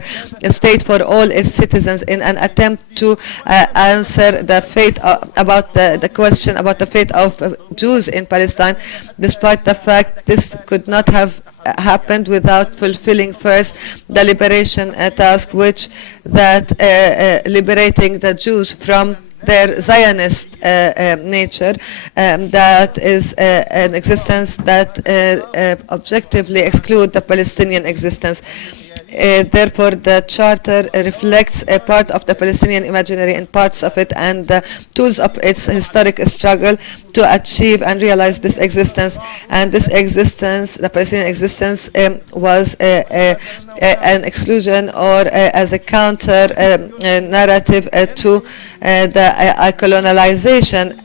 state for all its citizens in an attempt to answer the fate about the question about the fate of Jews in Palestine, despite the fact this could not have happened without fulfilling first the liberation task, which that liberating the Jews from their Zionist nature, that is an existence that objectively exclude the Palestinian existence. Therefore, the Charter reflects a part of the Palestinian imaginary and parts of it and the tools of its historic struggle to achieve and realize this existence. And this existence, the Palestinian existence, was an exclusion or as a counter narrative to the colonialization,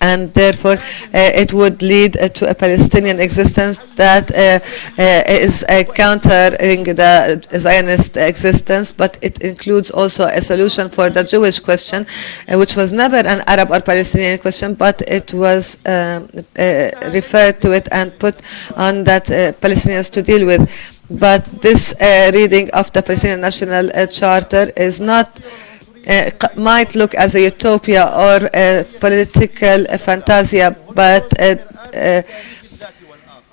and therefore it would lead to a Palestinian existence that is countering the Zionist existence, but it includes also a solution for the Jewish question, which was never an Arab or Palestinian question, but it was referred to it and put on that Palestinians to deal with. But this reading of the Palestinian National Charter is not might look as a utopia or a political fantasia, but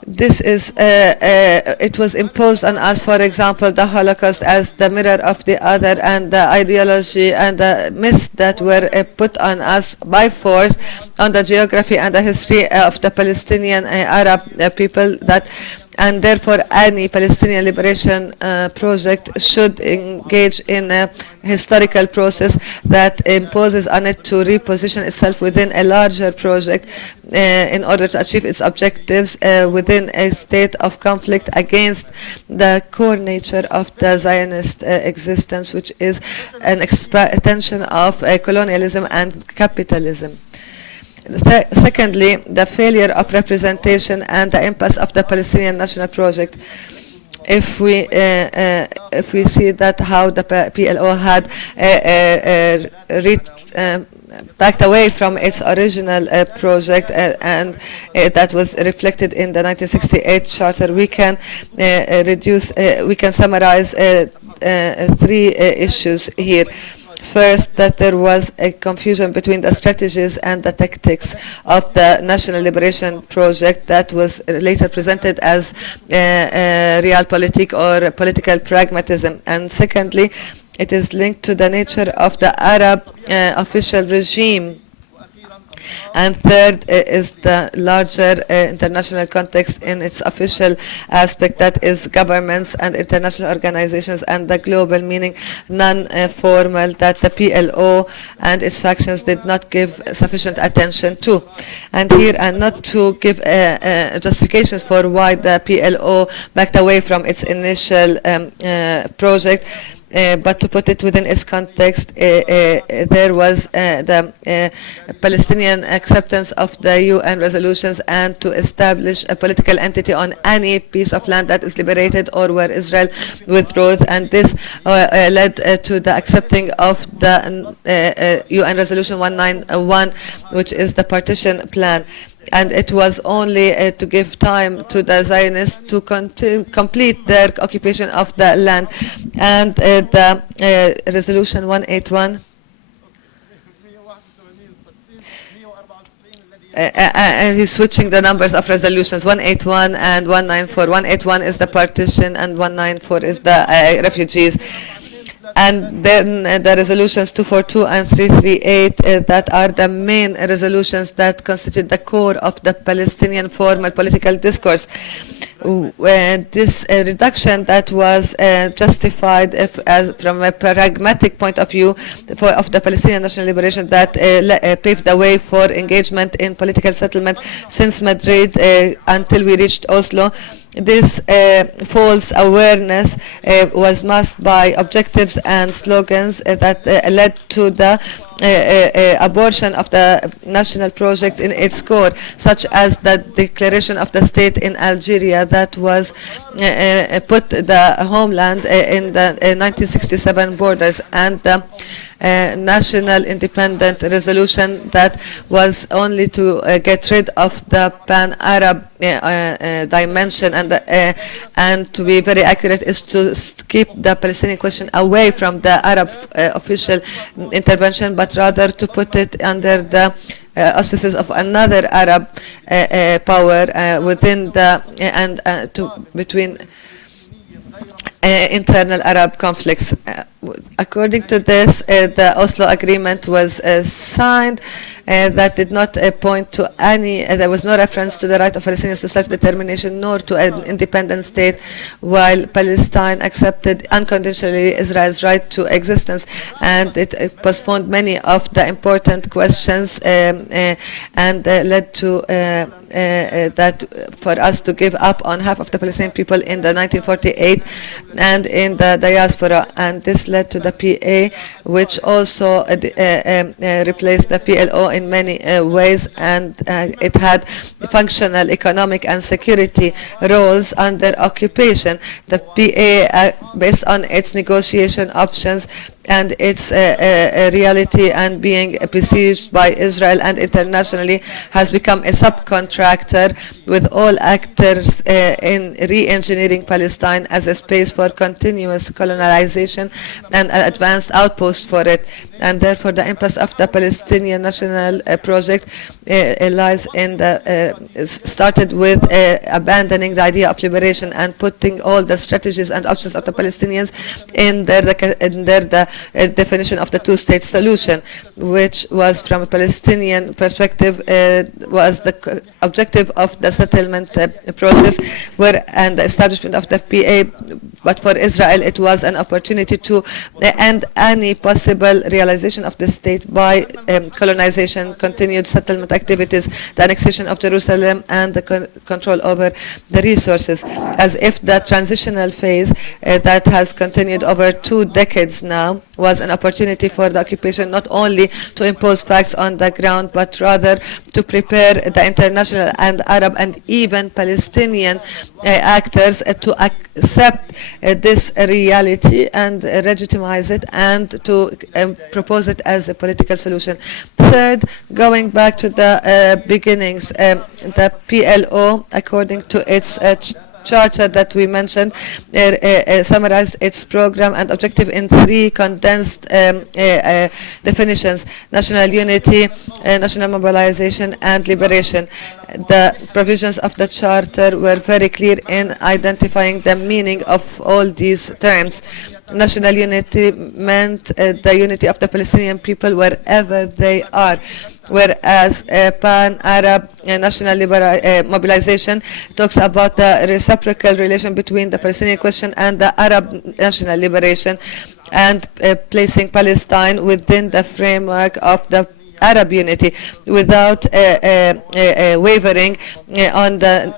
this is it was imposed on us, for example, the Holocaust as the mirror of the other, and the ideology and the myths that were put on us by force on the geography and the history of the Palestinian Arab people, that and therefore any Palestinian liberation project should engage in a historical process that imposes on it to reposition itself within a larger project in order to achieve its objectives within a state of conflict against the core nature of the Zionist existence, which is an extension of colonialism and capitalism. Secondly, the failure of representation and the impasse of the Palestinian National Project. If we see that how the PLO had backed away from its original project, and that was reflected in the 1968 Charter, we can we can summarize three issues here. First, that there was a confusion between the strategies and the tactics of the National Liberation Project that was later presented as realpolitik or political pragmatism. And secondly, it is linked to the nature of the Arab official regime. And third is the larger international context in its official aspect, that is governments and international organizations, and the global meaning non-formal that the PLO and its factions did not give sufficient attention to. And here, and not to give justifications for why the PLO backed away from its initial project, but to put it within its context, there was the Palestinian acceptance of the UN resolutions and to establish a political entity on any piece of land that is liberated or where Israel withdraws, and this led to the accepting of the UN resolution 191, which is the partition plan. And it was only to give time to the Zionists to complete their occupation of the land. And the resolution 181, and he's switching the numbers of resolutions, 181 and 194. 181 is the partition and 194 is the refugees. And then the resolutions 242 and 338 that are the main resolutions that constitute the core of the Palestinian formal political discourse. This reduction that was justified as from a pragmatic point of view of the Palestinian national liberation, that paved the way for engagement in political settlement since Madrid until we reached Oslo. This false awareness was masked by objectives and slogans that led to the abortion of the national project in its core, such as the declaration of the state in Algeria that was put the homeland in the 1967 borders, and the national independent resolution that was only to get rid of the pan-Arab dimension, and to be very accurate is to keep the Palestinian question away from the Arab official intervention, but rather to put it under the auspices of another Arab power within the between internal Arab conflicts. According to this, the Oslo Agreement was signed. That did not point to any, there was no reference to the right of Palestinians to self-determination nor to an independent state, while Palestine accepted unconditionally Israel's right to existence, and it postponed many of the important questions and led to that for us to give up on half of the Palestinian people in the 1948 and in the diaspora, and this led to the PA, which also replaced the PLO in many ways, and it had functional economic and security roles under occupation. The PA, based on its negotiation options and its reality and being besieged by Israel and internationally, has become a subcontractor with all actors in re-engineering Palestine as a space for continuous colonization and an advanced outpost for it. And therefore the impasse of the Palestinian national project lies in the started with abandoning the idea of liberation and putting all the strategies and options of the Palestinians in their definition of the two-state solution, which was, from a Palestinian perspective, was the objective of the settlement process and the establishment of the PA. But for Israel, it was an opportunity to end any possible realization of the state by colonization, continued settlement activities, the annexation of Jerusalem, and the control over the resources, as if the transitional phase that has continued over 2 decades now was an opportunity for the occupation not only to impose facts on the ground, but rather to prepare the international and Arab and even Palestinian actors to accept this reality and legitimize it and to propose it as a political solution. Third, going back to the beginnings, the PLO, according to its charter that we mentioned, summarized its program and objective in 3 condensed definitions: national unity, national mobilization, and liberation. The provisions of the charter were very clear in identifying the meaning of all these terms. National unity meant the unity of the Palestinian people wherever they are, whereas pan-Arab national mobilization talks about the reciprocal relation between the Palestinian question and the Arab national liberation, and placing Palestine within the framework of the Arab unity without wavering on the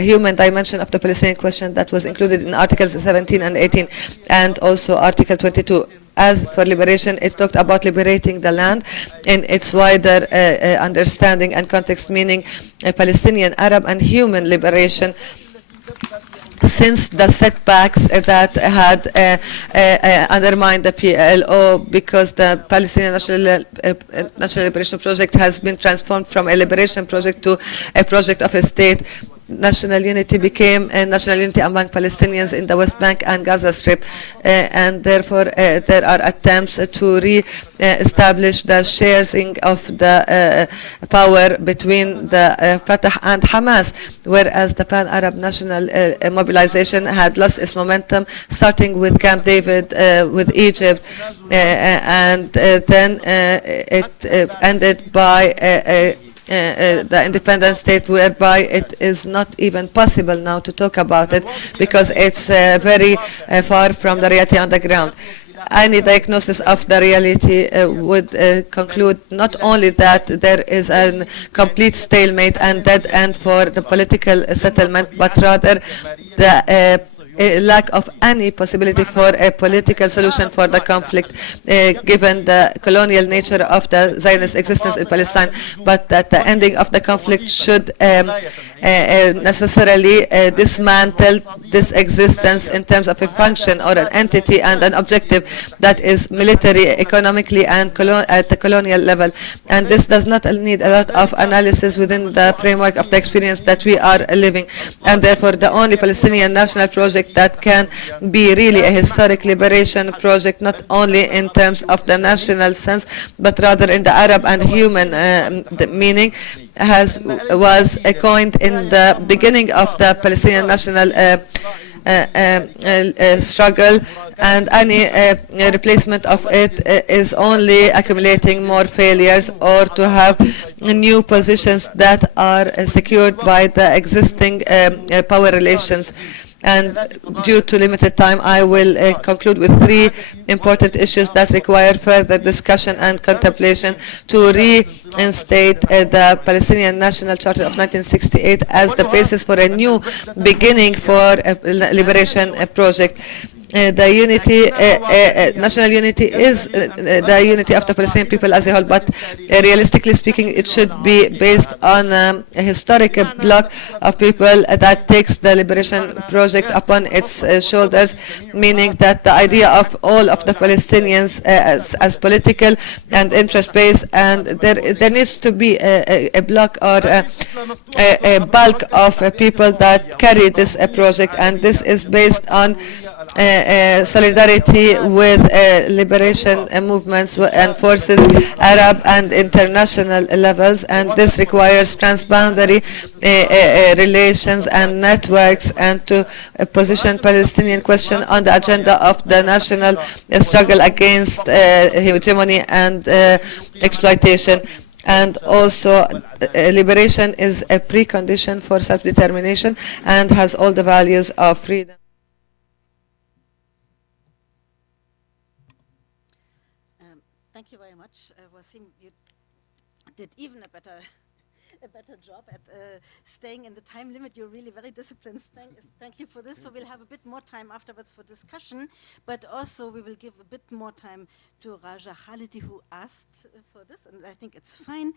human dimension of the Palestinian question that was included in Articles 17 and 18 and also Article 22. As for liberation, it talked about liberating the land in its wider understanding and context, meaning Palestinian, Arab, and human liberation, since the setbacks that had undermined the PLO, because the Palestinian National Liberation Project has been transformed from a liberation project to a project of a state. National unity became a national unity among Palestinians in the West Bank and Gaza Strip, and therefore there are attempts to re-establish the sharing of the power between the Fatah and Hamas, whereas the Pan-Arab national mobilization had lost its momentum, starting with Camp David with Egypt, and then it ended by the independent state, whereby it is not even possible now to talk about it because it's very far from the reality on the ground. Any diagnosis of the reality would conclude not only that there is a complete stalemate and dead end for the political settlement, but rather the a lack of any possibility for a political solution for the conflict, given the colonial nature of the Zionist existence in Palestine, but that the ending of the conflict should necessarily dismantle this existence in terms of a function or an entity and an objective that is military, economically, and at the colonial level. And this does not need a lot of analysis within the framework of the experience that we are living. And therefore, the only Palestinian national project that can be really a historic liberation project, not only in terms of the national sense, but rather in the Arab and human meaning, was coined in the beginning of the Palestinian national struggle, and any replacement of it is only accumulating more failures or to have new positions that are secured by the existing power relations. And due to limited time, I will conclude with three important issues that require further discussion and contemplation to reinstate the Palestinian National Charter of 1968 as the basis for a new beginning for a liberation project. The unity, national unity is the unity of the Palestinian people as a whole, but realistically speaking, it should be based on a historic block of people that takes the liberation project upon its shoulders, meaning that the idea of all of the Palestinians as political and interest-based, and there needs to be a block or a bulk of people that carry this project, and this is based on solidarity with liberation movements and forces, Arab and international levels, and this requires transboundary relations and networks, and to position Palestinian question on the agenda of the national struggle against hegemony and exploitation. And also, liberation is a precondition for self-determination and has all the values of freedom. Thank you very much, Wasim. You did even a better job at staying in the time limit. You're really very disciplined. Thank you for this. So we'll have a bit more time afterwards for discussion, but also we will give a bit more time to Raja Khalidi, who asked for this, and I think it's fine.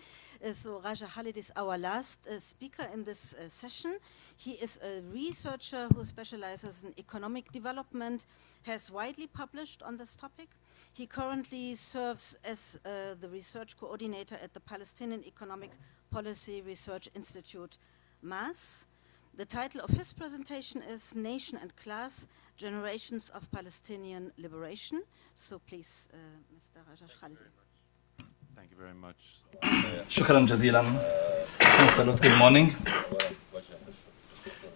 So Raja Khalidi is our last speaker in this session. He is a researcher who specializes in economic development, has widely published on this topic. He currently serves as the research coordinator at the Palestinian Economic Policy Research Institute, MAS. The title of his presentation is Nation and Class, Generations of Palestinian Liberation. So please, Mr. Raja Khalidi. Thank you very much. شكرا جزيلا. Good morning.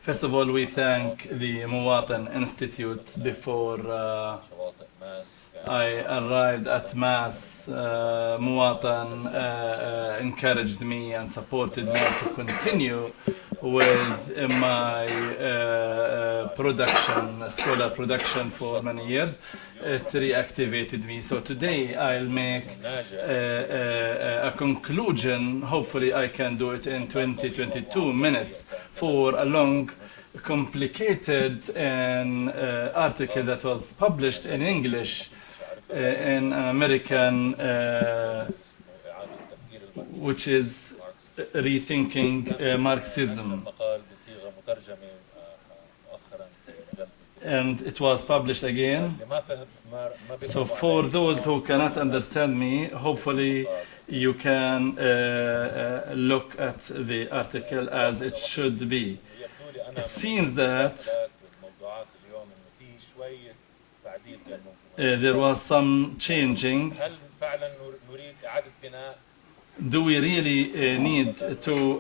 First of all, we thank the Muwatin Institute. Before I arrived at MAS, Muwatin encouraged me and supported me to continue with my scholar production for many years. It reactivated me. So today I'll make a conclusion. Hopefully I can do it in 22 minutes for a long, complicated article that was published in English in American, which is Rethinking Marxism. And it was published again. So for those who cannot understand me, hopefully you can look at the article as it should be. It seems that there was some changing. Do we really need to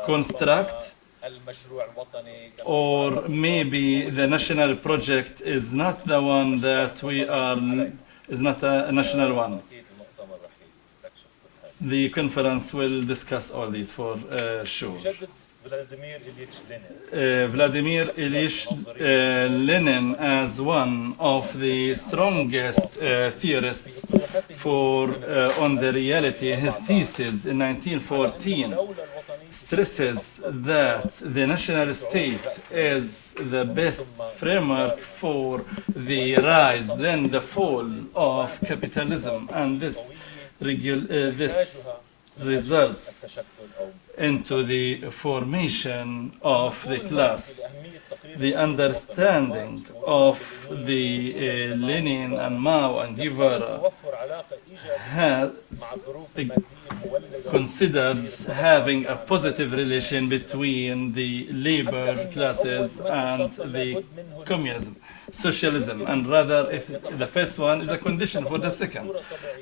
reconstruct? Or maybe the national project is not the one that is not a national one. The conference will discuss all these for sure. Vladimir Ilyich Lenin, as one of the strongest theorists on the reality, his thesis in 1914, stresses that the national state is the best framework for the rise, then the fall of capitalism, and this results into the formation of the class. The understanding of the Lenin and Mao and Guevara considers having a positive relation between the labor classes and the communism, socialism, and rather if the first one is a condition for the second.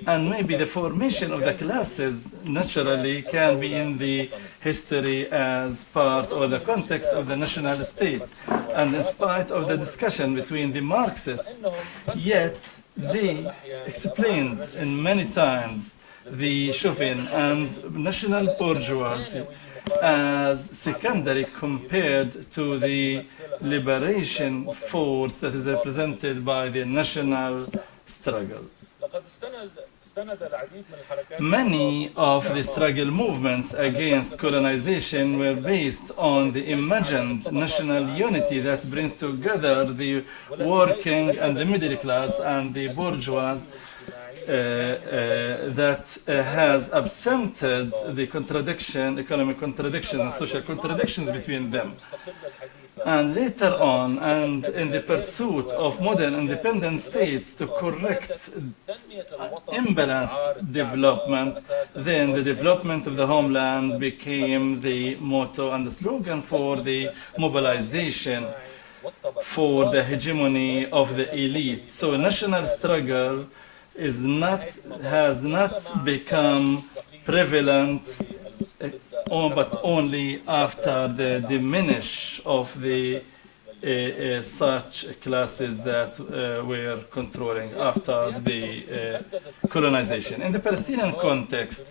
And maybe the formation of the classes naturally can be in the history as part or the context of the national state. And in spite of the discussion between the Marxists, yet they explained in many times the Chauvin and national bourgeoisie as secondary compared to the liberation force that is represented by the national struggle. Many of the struggle movements against colonization were based on the imagined national unity that brings together the working and the middle class and the bourgeois, that has absented the economic contradiction and social contradictions between them. And later on, and in the pursuit of modern independent states to correct imbalanced development, then the development of the homeland became the motto and the slogan for the mobilization for the hegemony of the elite. So national struggle has not become prevalent but only after the diminish of the such classes that were controlling after the colonization. In the Palestinian context,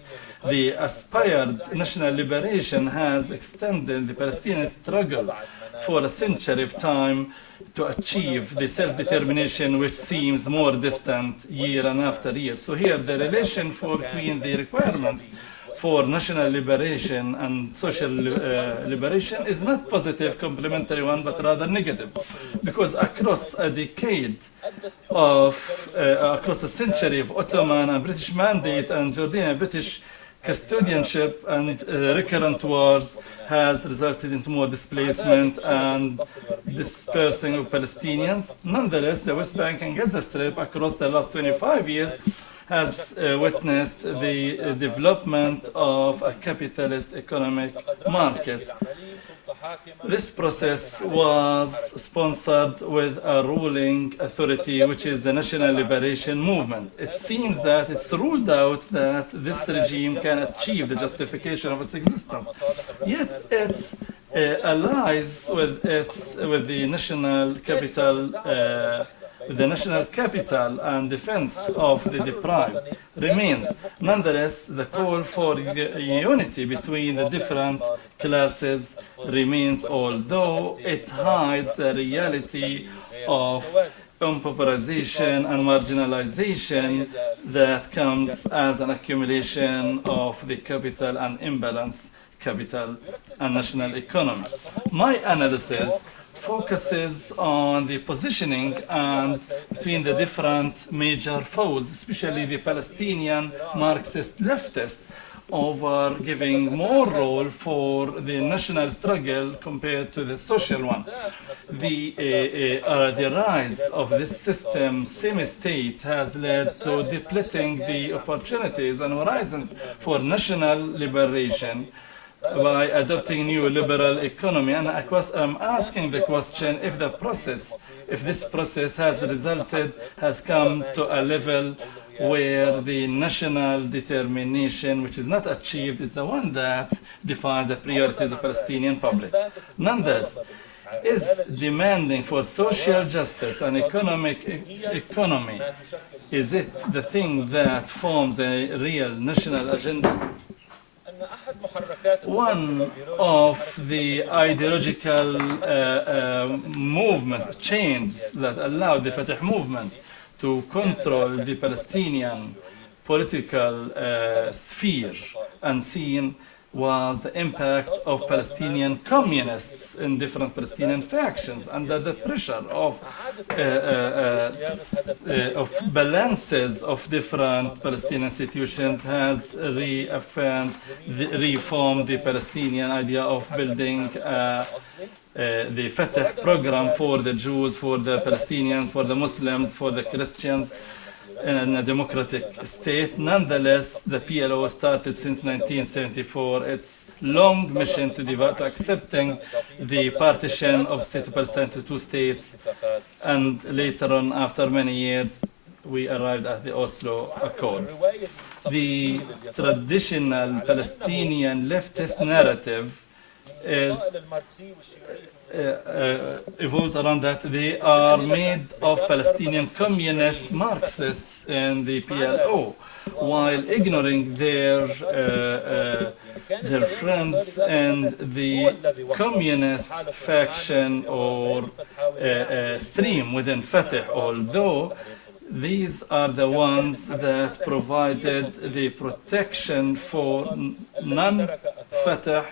the aspired national liberation has extended the Palestinian struggle for a century of time to achieve the self-determination which seems more distant year and after year. So here the relation between the requirements for national liberation and social liberation is not positive, complementary one, but rather negative. Because across a decade across a century of Ottoman and British mandate and Jordanian British custodianship and recurrent wars has resulted into more displacement and dispersing of Palestinians. Nonetheless, the West Bank and Gaza Strip across the last 25 years has witnessed the development of a capitalist economic market. This process was sponsored with a ruling authority, which is the National Liberation Movement. It seems that it's ruled out that this regime can achieve the justification of its existence. Yet its allies with the national capital and defense of the deprived remains. Nonetheless, the call for unity between the different classes remains, although it hides the reality of impoverization and marginalization that comes as an accumulation of the capital and imbalanced capital and national economy. My analysis focuses on the positioning and between the different major foes, especially the Palestinian Marxist leftists, over giving more role for the national struggle compared to the social one. The rise of this system, semi-state, has led to depleting the opportunities and horizons for national liberation by adopting new liberal economy. And I'm asking the question if this process has come to a level where the national determination, which is not achieved, is the one that defines the priorities of the Palestinian public. Nonetheless, is demanding for social justice and economy, is it the thing that forms a real national agenda? One of the ideological movements, chains that allowed the Fatah movement to control the Palestinian political sphere and scene was the impact of Palestinian communists in different Palestinian factions under the pressure of balances of different Palestinian institutions has reaffirmed, reformed the Palestinian idea of building the Fatah program for the Jews, for the Palestinians, for the Muslims, for the Christians, in a democratic state. Nonetheless, the PLO started since 1974 its long mission to accepting the partition of State of Palestine to 2 states, and later on, after many years, we arrived at the Oslo Accords. The traditional Palestinian leftist narrative evolves around that they are made of Palestinian communist Marxists in the PLO, while ignoring their friends and the communist faction or stream within Fatah, although these are the ones that provided the protection for non-Fatah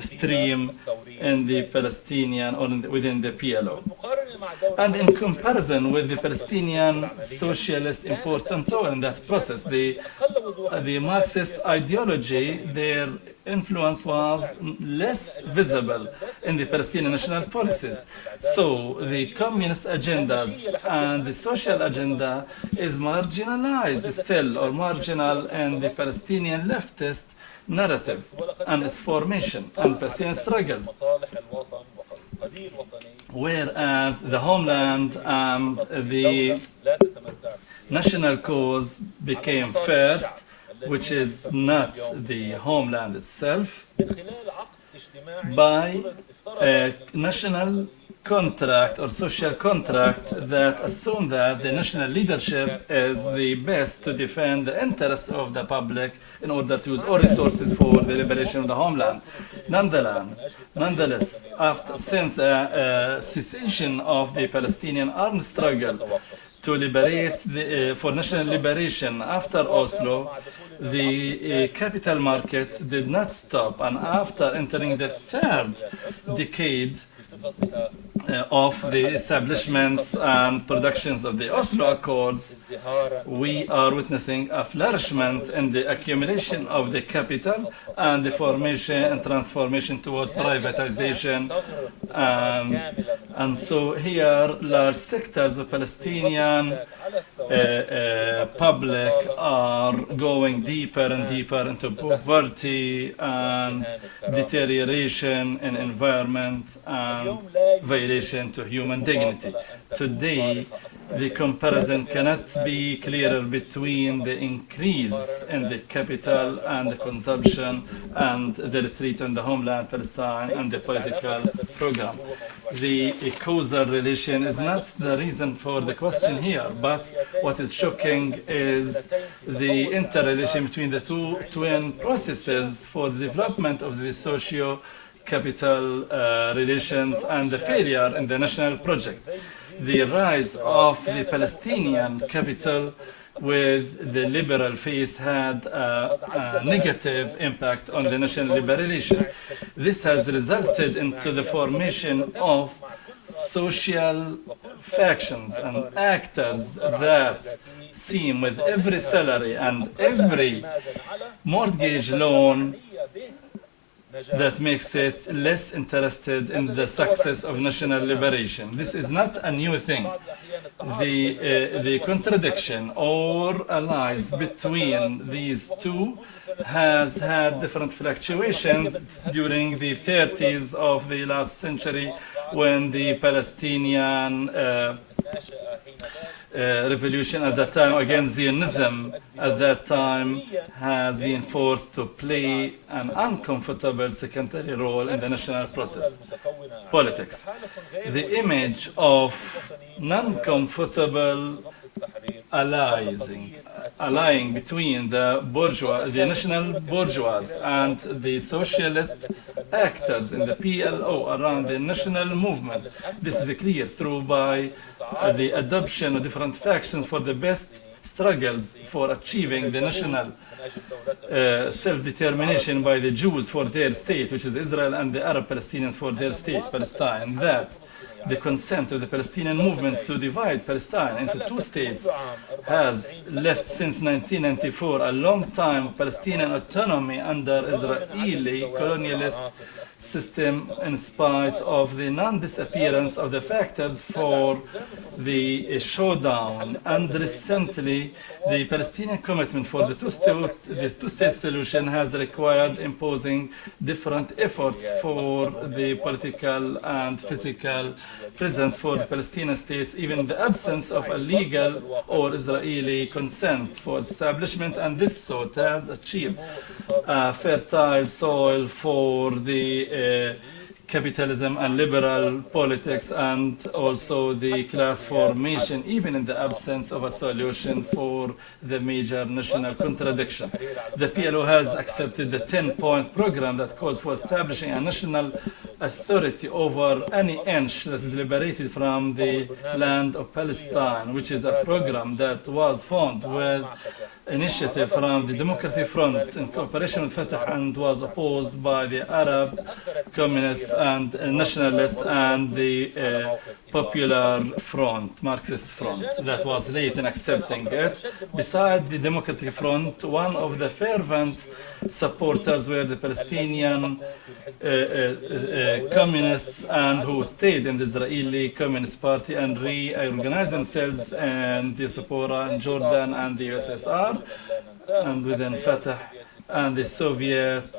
stream in the Palestinian or within the PLO. And in comparison with the Palestinian socialist important role in that process, the Marxist ideology, their influence was less visible in the Palestinian national policies. So the communist agendas and the social agenda is marginalized still, or marginal in the Palestinian leftist narrative and its formation and Palestinian struggles, whereas the homeland and the national cause became first, which is not the homeland itself, by a national contract or social contract that assume that the national leadership is the best to defend the interests of the public in order to use all resources for the liberation of the homeland. Nonetheless, since cessation of the Palestinian armed struggle to liberate for national liberation after Oslo, the capital market did not stop, and after entering the 3rd decade of the establishments and productions of the Oslo Accords, we are witnessing a flourishment in the accumulation of the capital and the formation and transformation towards privatization. And so here, large sectors of Palestinian public are going deeper and deeper into poverty and deterioration in environment and violation to human dignity. Today, the comparison cannot be clearer between the increase in the capital and the consumption and the retreat on the homeland Palestine and the political program. The causal relation is not the reason for the question here, but what is shocking is the interrelation between the two twin processes for the development of the socio-capital relations and the failure in the national project. The rise of the Palestinian capital with the liberal face had a negative impact on the national liberation. This has resulted into the formation of social factions and actors that seem with every salary and every mortgage loan that makes it less interested in the success of national liberation. This is not a new thing. The contradiction or allies between these two has had different fluctuations during the 30s of the last century, when the Palestinian revolution at that time against Zionism at that time has been forced to play an uncomfortable secondary role in the national process politics. The image of non-comfortable allying between the bourgeois, the national bourgeois and the socialist actors in the PLO around the national movement. This is clear through by the adoption of different factions for the best struggles for achieving the national self-determination by the Jews for their state, which is Israel, and the Arab Palestinians for their state, Palestine, that the consent of the Palestinian movement to divide Palestine into two states has left since 1994 a long time of Palestinian autonomy under Israeli colonialist system, in spite of the non-disappearance of the factors for the showdown. And recently, the Palestinian commitment for the two-state solution has required imposing different efforts for the political and physical presence for the Palestinian states, even in the absence of a legal or Israeli consent for establishment, and this sort has achieved fertile soil for the capitalism and liberal politics, and also the class formation, even in the absence of a solution for the major national contradiction. The PLO has accepted the 10-point program that calls for establishing a national authority over any inch that is liberated from the land of Palestine, which is a program that was formed with initiative from the Democratic Front in cooperation with Fatah and was opposed by the Arab communists and nationalists and the Popular Front, Marxist Front, that was late in accepting it. Besides the Democratic Front, one of the fervent supporters were the Palestinian communists, and who stayed in the Israeli Communist Party and reorganized themselves in diaspora in Jordan and the USSR, and within Fatah and the Soviet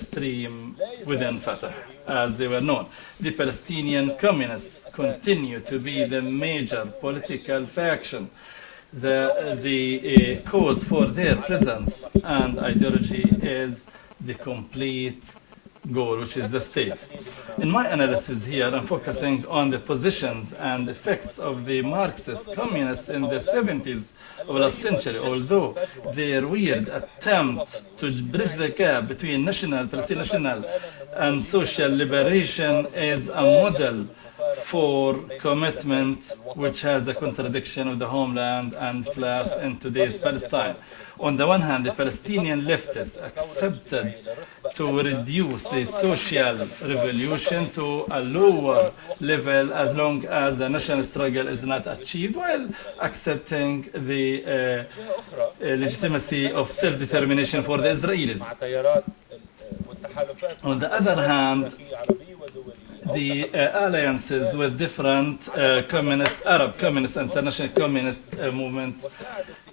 stream within Fatah, as they were known. The Palestinian communists continue to be the major political faction. The cause for their presence and ideology is the complete goal, which is the state. In my analysis here, I'm focusing on the positions and effects of the Marxist communists in the 70s of last century, although their weird attempt to bridge the gap between Palestinian national and social liberation is a model for commitment which has a contradiction of the homeland and class in today's Palestine. On the one hand, the Palestinian leftists accepted to reduce the social revolution to a lower level as long as the national struggle is not achieved, while accepting the legitimacy of self-determination for the Israelis. On the other hand, the alliances with different Arab communist, international communist movement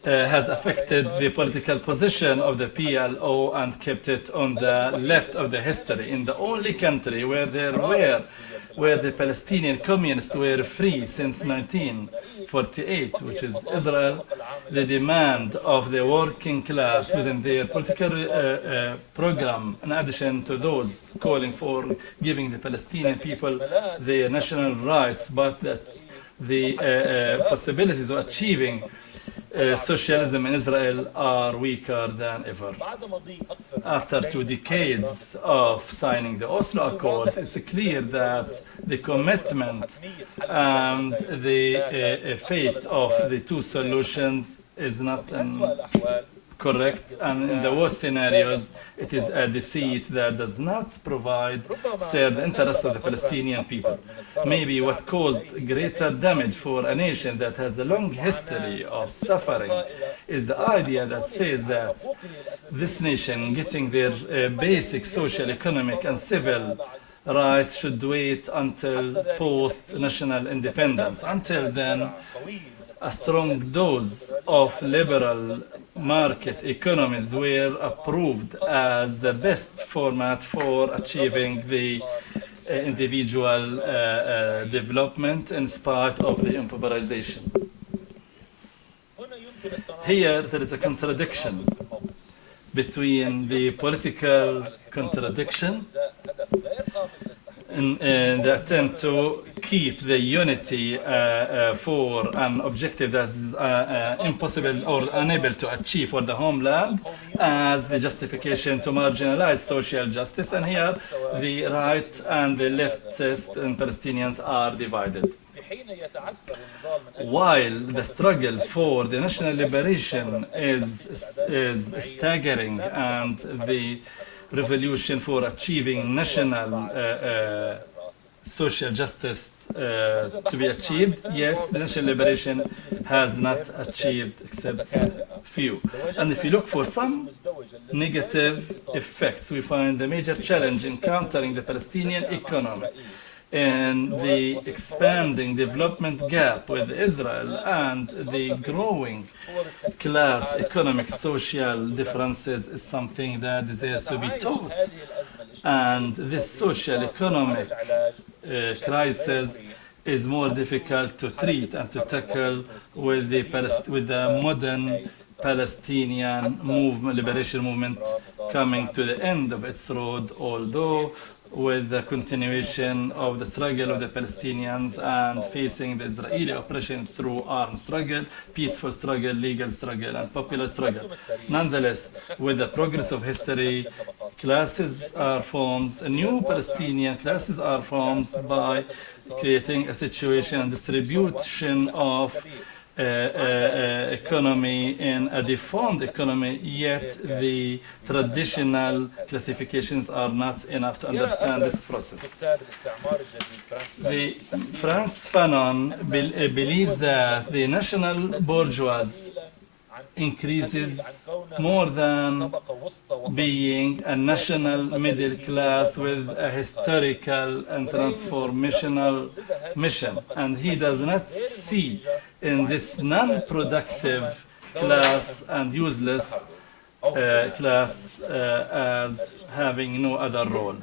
has affected the political position of the PLO and kept it on the left of the history. In the only country where the Palestinian communists were free since 1948, which is Israel, the demand of the working class within their political program, in addition to those calling for giving the Palestinian people their national rights, but the possibilities of achieving socialism in Israel are weaker than ever. After 2 decades of signing the Oslo Accord, it's clear that the commitment and the fate of the two solutions is not correct, and in the worst scenarios, it is a deceit that does not serve the interests of the Palestinian people. Maybe what caused greater damage for a nation that has a long history of suffering is the idea that says that this nation getting their basic social, economic, and civil rights should wait until post-national independence. Until then, a strong dose of liberal market economies were approved as the best format for achieving the individual development in spite of the impoverization. Here there is a contradiction between the political contradiction in the attempt to keep the unity for an objective that is impossible or unable to achieve for the homeland as the justification to marginalize social justice, and here the right and the leftist and Palestinians are divided. while the struggle for the national liberation is staggering, and the revolution for achieving national social justice to be achieved, yet the national liberation has not achieved except few. And if you look for some negative effects, we find the major challenge in countering the Palestinian economy and the expanding development gap with Israel and the growing class, economic, social differences is something that deserves to be taught. And this social economic crisis is more difficult to treat and to tackle with the modern Palestinian movement, liberation movement coming to the end of its road, although with the continuation of the struggle of the Palestinians and facing the Israeli oppression through armed struggle, peaceful struggle, legal struggle, and popular struggle. Nonetheless, with the progress of history, classes are formed, new Palestinian classes are formed by creating a situation and distribution of economy in a deformed economy, yet the traditional classifications are not enough to understand this process. The Frantz Fanon believes that the national bourgeoisie increases more than being a national middle class with a historical and transformational mission, and he does not see in this non-productive class and useless class as having no other role,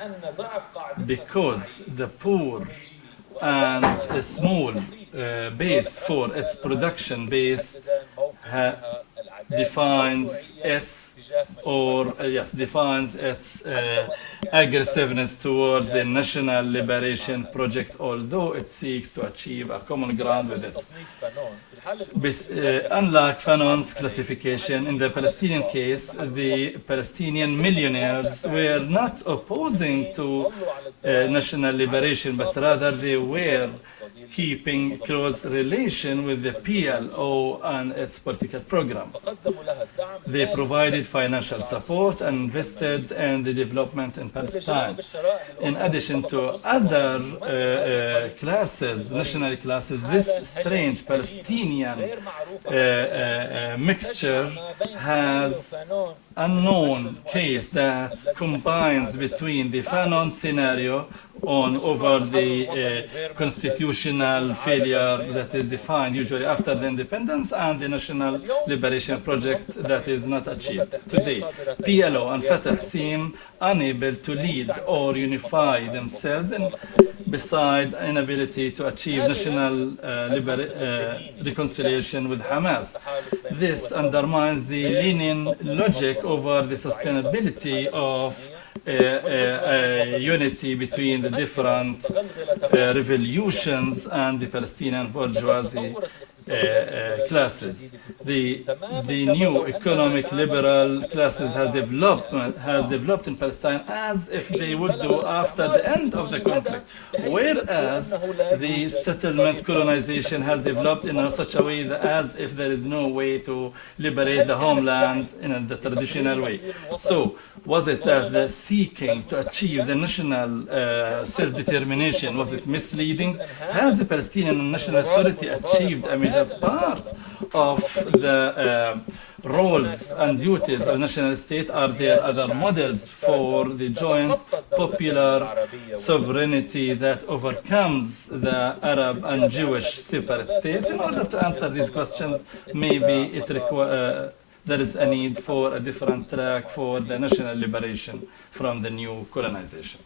because the poor and a small base for its production base defines its aggressiveness towards the national liberation project, although it seeks to achieve a common ground with it. Unlike Fanon's classification, in the Palestinian case, the Palestinian millionaires were not opposing to national liberation, but rather they were keeping close relation with the PLO and its political program. They provided financial support and invested in the development in Palestine. In addition to other classes, national classes, this strange Palestinian mixture has unknown case that combines between the Fanon scenario over the constitutional failure that is defined usually after the independence and the national liberation project that is not achieved. Today, PLO and Fatah seem unable to lead or unify themselves, and beside inability to achieve national reconciliation with Hamas. This undermines the Lenin logic over the sustainability of unity between the different revolutions and the Palestinian bourgeoisie classes. The new economic liberal classes has developed in Palestine as if they would do after the end of the conflict, whereas the settlement colonization has developed in such a way that as if there is no way to liberate the homeland in the traditional way. So, was it that the seeking to achieve the national self-determination, was it misleading? Has the Palestinian National Authority achieved a major part of the roles and duties of national state? Are there other models for the joint popular sovereignty that overcomes the Arab and Jewish separate states? In order to answer these questions, maybe there is a need for a different track for the national liberation from the new colonization.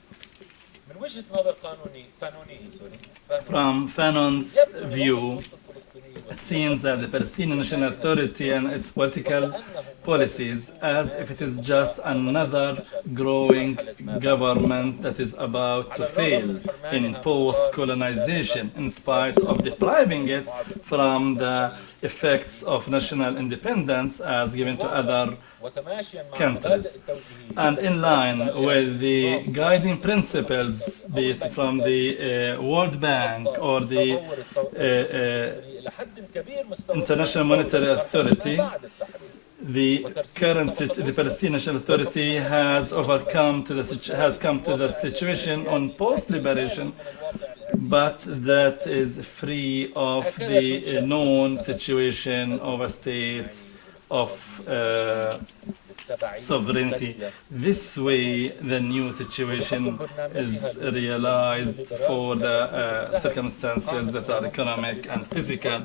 From Fanon's view, it seems that the Palestinian National Authority and its political policies as if it is just another growing government that is about to fail in post-colonization in spite of depriving it from the effects of national independence as given to other countries. And in line with the guiding principles, be it from the World Bank or the International Monetary Authority, the Palestinian National Authority has come to the situation on post-liberation, but that is free of the known situation of a state of sovereignty. This way, the new situation is realized for the circumstances that are economic and physical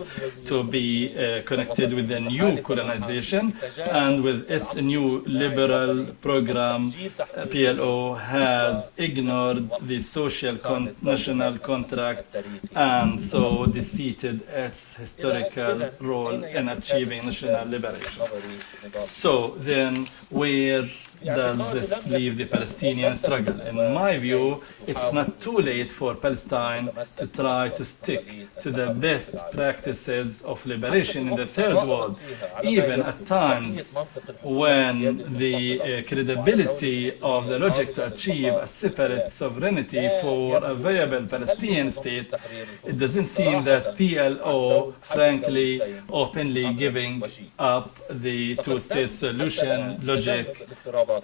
to be connected with the new colonization, and with its new liberal program, PLO has ignored the social national contract and so defeated its historical role in achieving national liberation. So then, where does this leave the Palestinian struggle? In my view, it's not too late for Palestine to try to stick to the best practices of liberation in the Third World, even at times when the credibility of the logic to achieve a separate sovereignty for a viable Palestinian state, it doesn't seem that PLO, frankly, openly giving up the two-state solution logic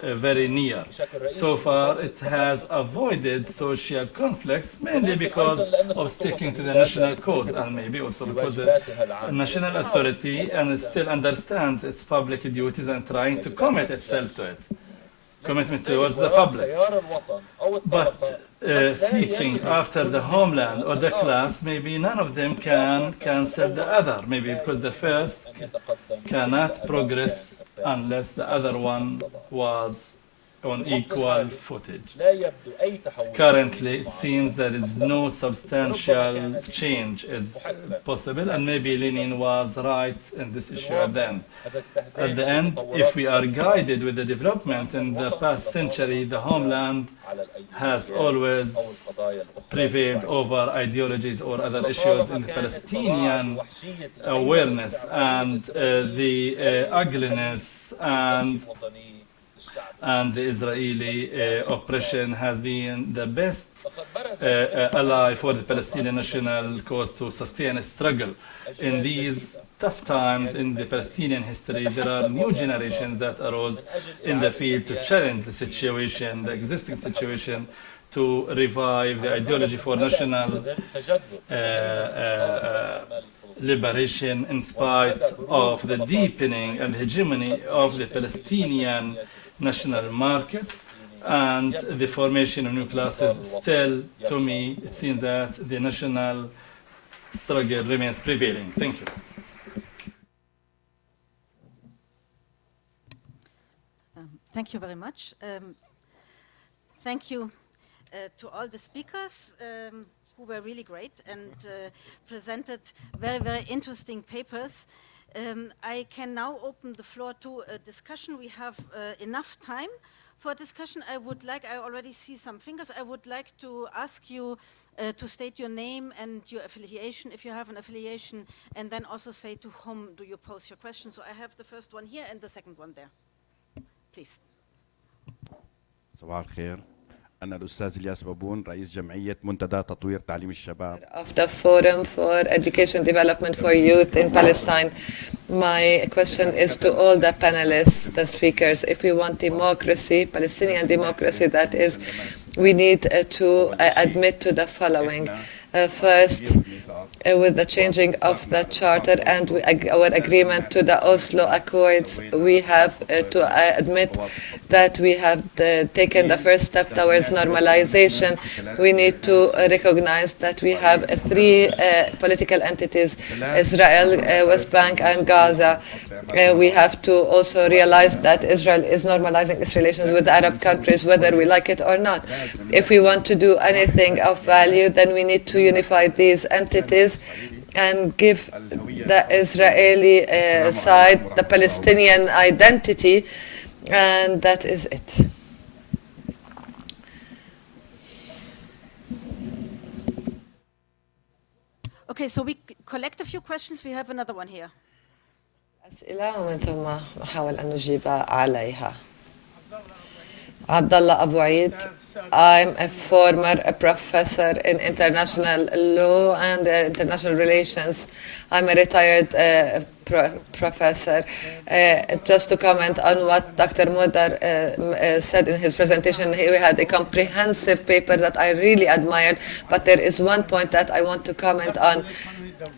very near. So far, it has avoided social conflicts mainly because of sticking to the national cause, and maybe also because the national authority and still understands its public duties and trying to commit itself to it. Commitment towards the public. But seeking after the homeland or the class, maybe none of them can cancel the other. Maybe because the first cannot progress unless the other one was on equal footage. Currently, it seems there is no substantial change is possible, and maybe Lenin was right in this issue at the end. At the end, if we are guided with the development in the past century, the homeland has always prevailed over ideologies or other issues in Palestinian awareness, and the ugliness and the Israeli oppression has been the best ally for the Palestinian national cause to sustain a struggle. In these tough times in the Palestinian history, there are new generations that arose in the field to challenge the situation, the existing situation, to revive the ideology for national liberation in spite of the deepening and hegemony of the Palestinian national market and the formation of new classes. Still, to me, it seems that the national struggle remains prevailing. Thank you. Thank you very much. Thank you to all the speakers who were really great and presented very, very interesting papers. I can now open the floor to a discussion. We have enough time for discussion. I already see some fingers. I would like to ask you to state your name and your affiliation, if you have an affiliation, and then also say to whom do you pose your question. So I have the first one here and the second one there. Please. صباح الخير. أنا الأستاذ إلياس بابون رئيس جمعية منتدى تطوير تعليم الشباب. Of the Forum for Education Development for Youth in Palestine. My question is to all the panelists, the speakers. If we want democracy, Palestinian democracy, that is, we need to admit to the following. First, with the changing of the charter and our agreement to the Oslo Accords, we have to admit that we have taken the first step towards normalization. We need to recognize that we have three political entities, Israel, West Bank, and Gaza. We have to also realize that Israel is normalizing its relations with the Arab countries, whether we like it or not. If we want to do anything of value, then we need to unify these entities and give the Israeli side the Palestinian identity, and that is it. Okay, so we collect a few questions. We have another one here. أسئلة ومن ثم نحاول أن نجيب عليها. Abdullah Abu Eid. I'm a former professor in international law and international relations. I'm a retired professor. Just to comment on what Dr. Mudar said in his presentation, he had a comprehensive paper that I really admired, but there is one point that I want to comment on,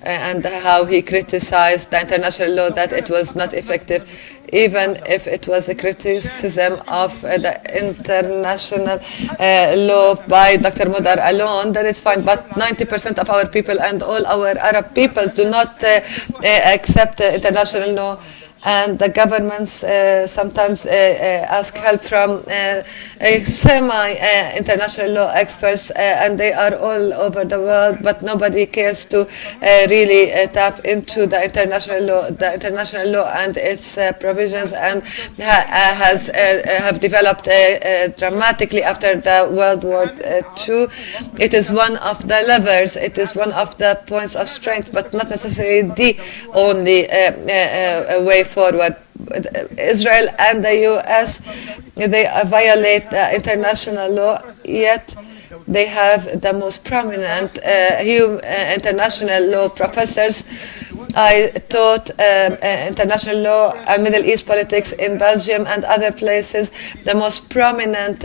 and how he criticized the international law, that it was not effective. Even if it was a criticism of the international law by Dr. Mudar alone, that is fine. But 90% of our people and all our Arab peoples do not accept international law. And the governments sometimes ask help from semi-international law experts, and they are all over the world, but nobody cares to really tap into the international law and its provisions, and have developed dramatically after the World War II. It is one of the levers, it is one of the points of strength, but not necessarily the only way forward. Israel and the US, they violate the international law, yet they have the most prominent international law professors. I taught international law and Middle East politics in Belgium and other places. The most prominent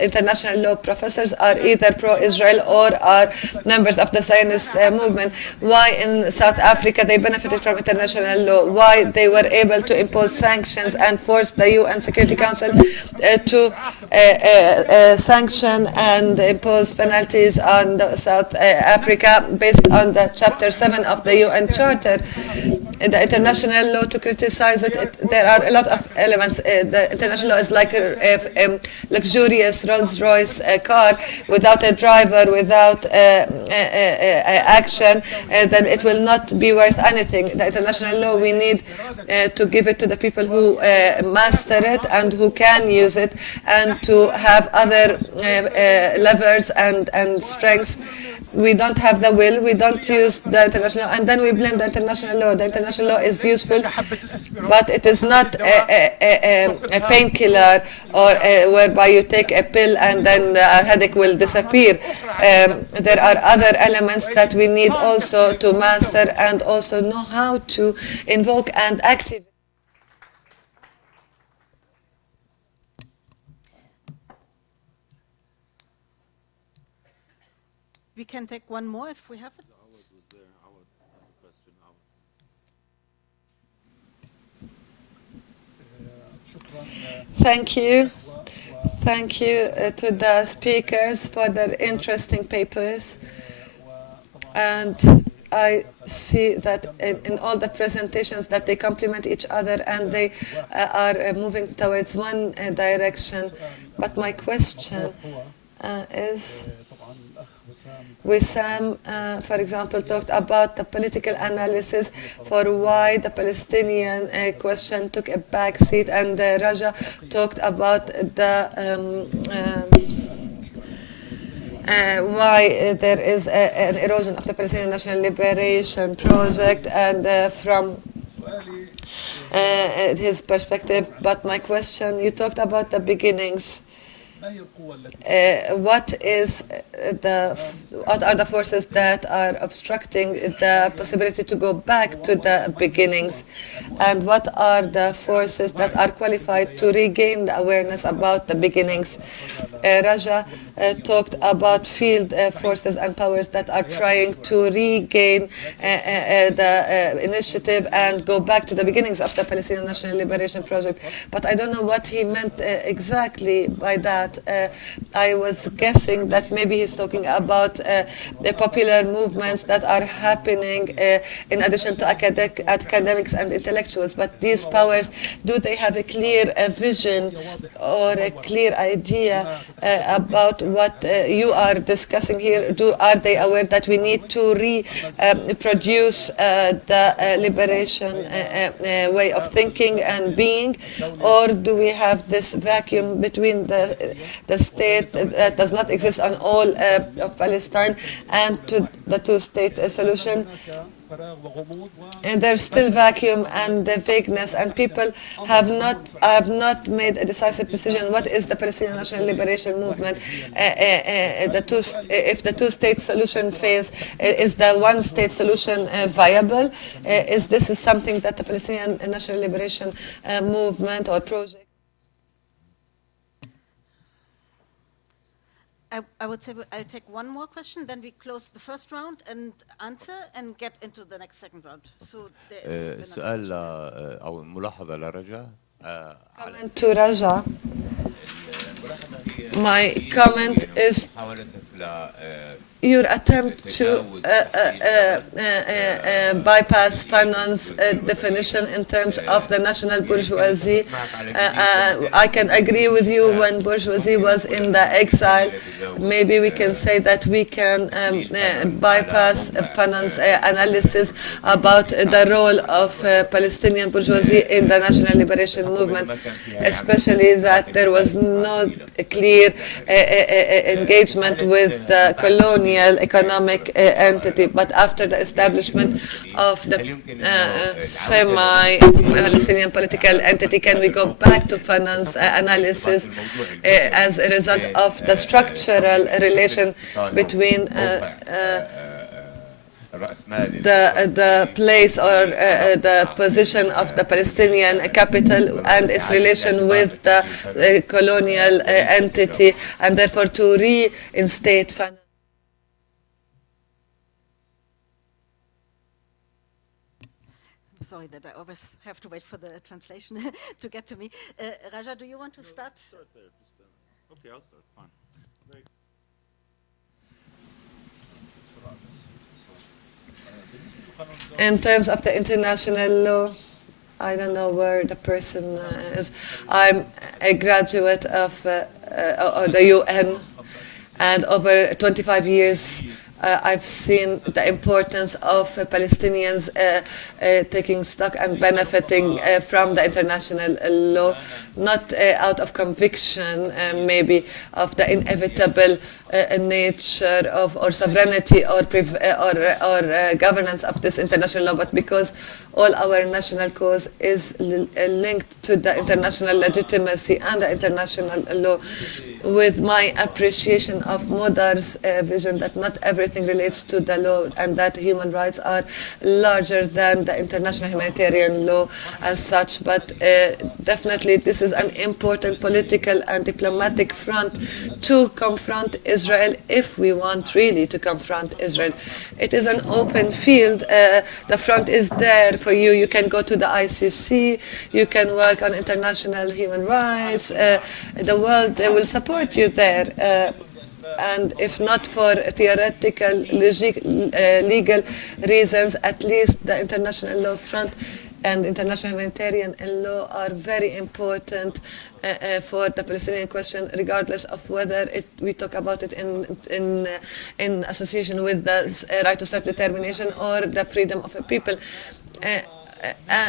international law professors are either pro-Israel or are members of the Zionist movement. Why in South Africa they benefited from international law? Why they were able to impose sanctions and force the UN Security Council to sanction and impose penalties on South Africa based on the Chapter 7 of the UN Charter. The international law, to criticize it, there are a lot of elements. The international law is like a luxurious Rolls-Royce car without a driver, without action, then it will not be worth anything. The international law, we need to give it to the people who master it and who can use it, and to have other levers and strengths. We don't have the will, we don't use the international law, and then we blame the international law. The international law is useful, but it is not a painkiller or whereby you take a pill and then a headache will disappear. There are other elements that we need also to master and also know how to invoke and activate. We can take one more if we have it. Thank you. Thank you to the speakers for their interesting papers. And I see that in all the presentations that they complement each other and they are moving towards one direction. But my question is, Wissam, for example, talked about the political analysis for why the Palestinian question took a back seat, and Raja talked about the why there is an erosion of the Palestinian National Liberation Project, and from his perspective. But my question, you talked about the beginnings. What are the forces that are obstructing the possibility to go back to the beginnings, and what are the forces that are qualified to regain the awareness about the beginnings? Raja talked about field forces and powers that are trying to regain the initiative and go back to the beginnings of the Palestinian National Liberation Project. But I don't know what he meant exactly by that. I was guessing that maybe he's talking about the popular movements that are happening in addition to academics and intellectuals. But these powers, do they have a clear vision or a clear idea about what you are discussing here? Are they aware that we need to reproduce the liberation way of thinking and being, or do we have this vacuum between the state that does not exist on all of Palestine and to the two-state solution? And there's still vacuum and vagueness, and people have not made a decisive decision. What is the Palestinian National Liberation Movement? If the two-state solution fails, is the one-state solution viable? Is this something that the Palestinian National Liberation Movement or project? I would say I'll take one more question, then we close the first round and answer and get into the next second round. So there is سؤال أو ملاحظة لرجاء. Comment to Raja. My comment is your attempt to bypass Fanon's definition in terms of the national bourgeoisie. I can agree with you when bourgeoisie was in the exile. Maybe we can say that we can bypass Fanon's analysis about the role of Palestinian bourgeoisie in the national liberation movement, especially that there was no clear engagement with the colonial economic entity, but after the establishment of the semi-Palestinian political entity, can we go back to Fanon's analysis as a result of the structural relation between the place or the position of the Palestinian capital and its relation with the colonial entity, and therefore to reinstate Fanon? Sorry that I always have to wait for the translation to get to me. Raja, do you want to start? Start there. Okay, I'll start. Fine. In terms of the international law, I don't know where the person is. I'm a graduate of the UN, and over 25 years I've seen the importance of Palestinians taking stock and benefiting from the international law, not out of conviction, maybe of the inevitable nature of or sovereignty or governance of this international law, but because all our national cause is linked to the international legitimacy and the international law. With my appreciation of Modar's vision that not everything relates to the law and that human rights are larger than the international humanitarian law as such, but definitely this is an important political and diplomatic front to confront Israel if we want really to confront Israel. It is an open field. The front is there for you. You can go to the ICC. You can work on international human rights. The world will support you there. And if not for theoretical, legal reasons, at least the international law front and international humanitarian law are very important for the Palestinian question, regardless of whether we talk about it in association with the right to self-determination or the freedom of a people.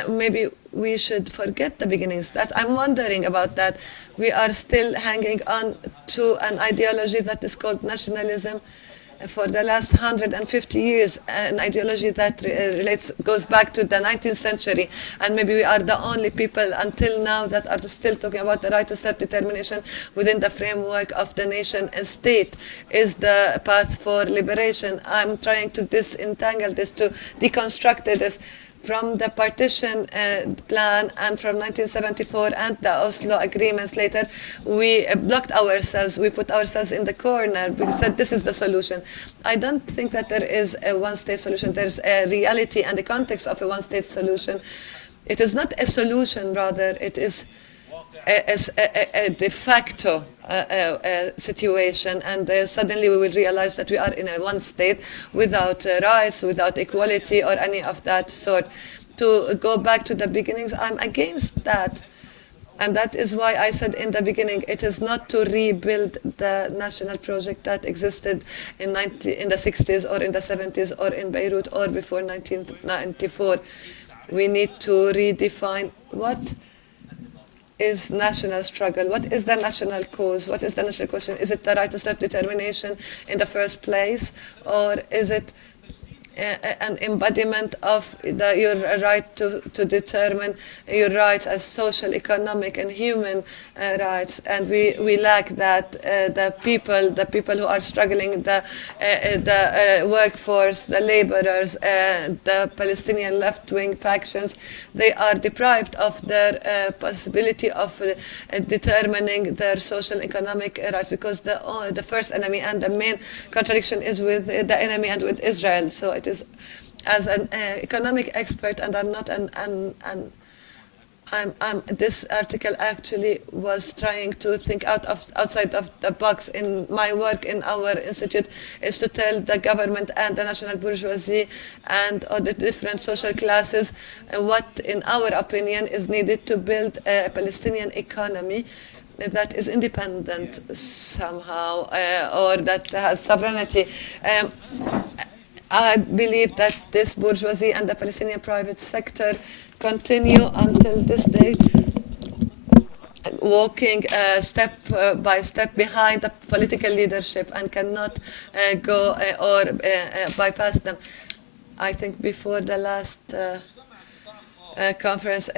Maybe we should forget the beginnings. That I'm wondering about that. We are still hanging on to an ideology that is called nationalism for the last 150 years, an ideology that goes back to the 19th century, and maybe we are the only people until now that are still talking about the right to self-determination within the framework of the nation and state is the path for liberation. I'm trying to disentangle this, to deconstruct this. From the partition plan and from 1974 and the Oslo agreements later, we blocked ourselves, we put ourselves in the corner. We said this is the solution. I don't think that there is a one-state solution. There's a reality and the context of a one-state solution. It is not a solution, rather, it is a de facto situation, and suddenly we will realize that we are in a one state without rights, without equality or any of that sort. To go back to the beginnings, I'm against that. And that is why I said in the beginning, it is not to rebuild the national project that existed in the 60s or in the 70s or in Beirut or before 1994. We need to redefine what is national struggle? What is the national cause? What is the national question? Is it the right to self-determination in the first place? Or is it an embodiment of your right to determine your rights as social, economic, and human rights. And we lack that. The people who are struggling, the workforce, the laborers, the Palestinian left-wing factions, they are deprived of their possibility of determining their social, economic rights, because the first enemy and the main contradiction is with the enemy and with Israel. So it is, as an economic expert, and I'm not this article actually was trying to think outside of the box. In my work in our institute is to tell the government and the national bourgeoisie and all the different social classes what, in our opinion, is needed to build a Palestinian economy that is independent somehow, or that has sovereignty. I believe that this bourgeoisie and the Palestinian private sector continue until this day walking step by step behind the political leadership and cannot go or bypass them. I think before the last conference,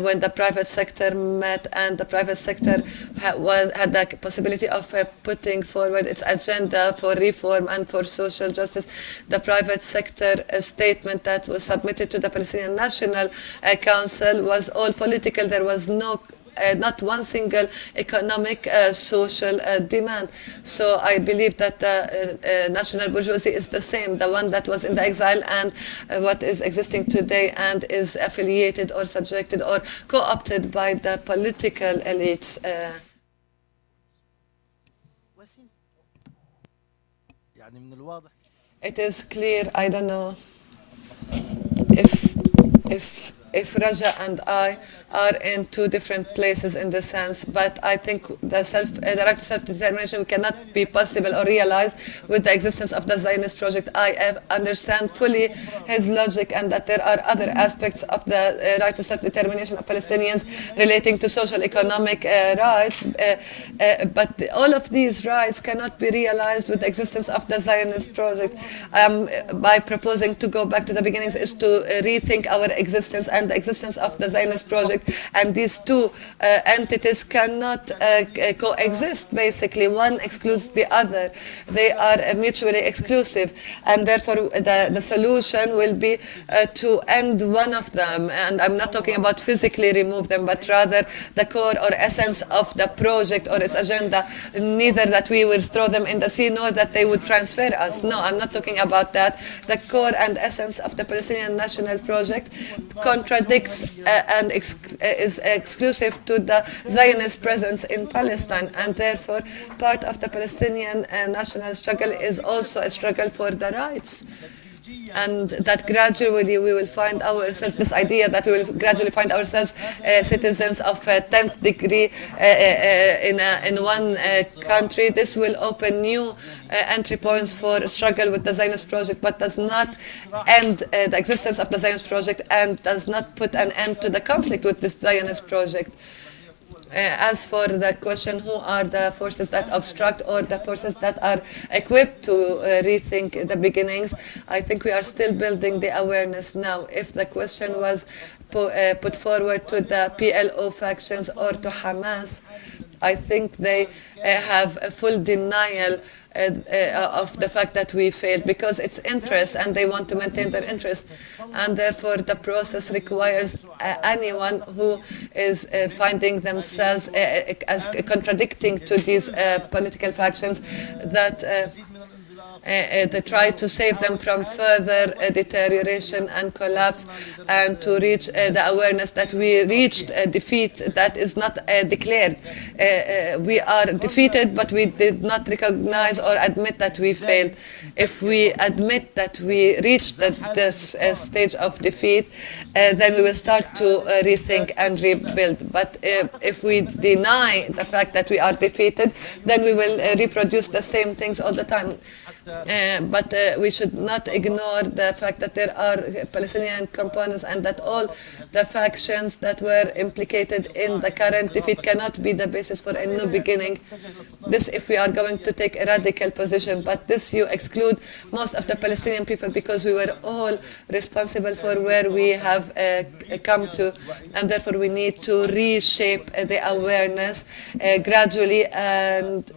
when the private sector met and the private sector had the possibility of putting forward its agenda for reform and for social justice, the private sector statement that was submitted to the Palestinian National Council was all political. There was not one single economic, social demand. So I believe that the national bourgeoisie is the same, the one that was in the exile and what is existing today and is affiliated or subjected or co-opted by the political elites. It is clear, I don't know if Raja and I are in two different places in the sense, but I think the right to self-determination cannot be possible or realized with the existence of the Zionist project. I understand fully his logic and that there are other aspects of the right to self-determination of Palestinians relating to social economic rights, but all of these rights cannot be realized with the existence of the Zionist project. By proposing to go back to the beginnings is to rethink our existence and the existence of the Zionist project, and these two entities cannot coexist. Basically, one excludes the other. They are mutually exclusive, and therefore the solution will be to end one of them. And I'm not talking about physically remove them, but rather the core or essence of the project or its agenda. Neither that we will throw them in the sea, nor that they would transfer us. No, I'm not talking about that. The core and essence of the Palestinian national project contradicts and is exclusive to the Zionist presence in Palestine, and therefore part of the Palestinian national struggle is also a struggle for the rights. And that gradually we will find ourselves, this idea that we will gradually find ourselves citizens of 10th degree in one country, this will open new entry points for struggle with the Zionist project, but does not end the existence of the Zionist project and does not put an end to the conflict with this Zionist project. As for the question, who are the forces that obstruct or the forces that are equipped to rethink the beginnings, I think we are still building the awareness now. If the question was put forward to the PLO factions or to Hamas, I think they have a full denial of the fact that we failed, because it's interest and they want to maintain their interest, and therefore the process requires anyone who is finding themselves as contradicting to these political factions that they try to save them from further deterioration and collapse, and to reach the awareness that we reached a defeat that is not declared. We are defeated, but we did not recognize or admit that we failed. If we admit that we reached this stage of defeat, then we will start to rethink and rebuild. But if we deny the fact that we are defeated, then we will reproduce the same things all the time. But we should not ignore the fact that there are Palestinian components and that all the factions that were implicated in the current defeat cannot be the basis for a new beginning. This if we are going to take a radical position, but this you exclude most of the Palestinian people because we were all responsible for where we have come to, and therefore we need to reshape the awareness gradually and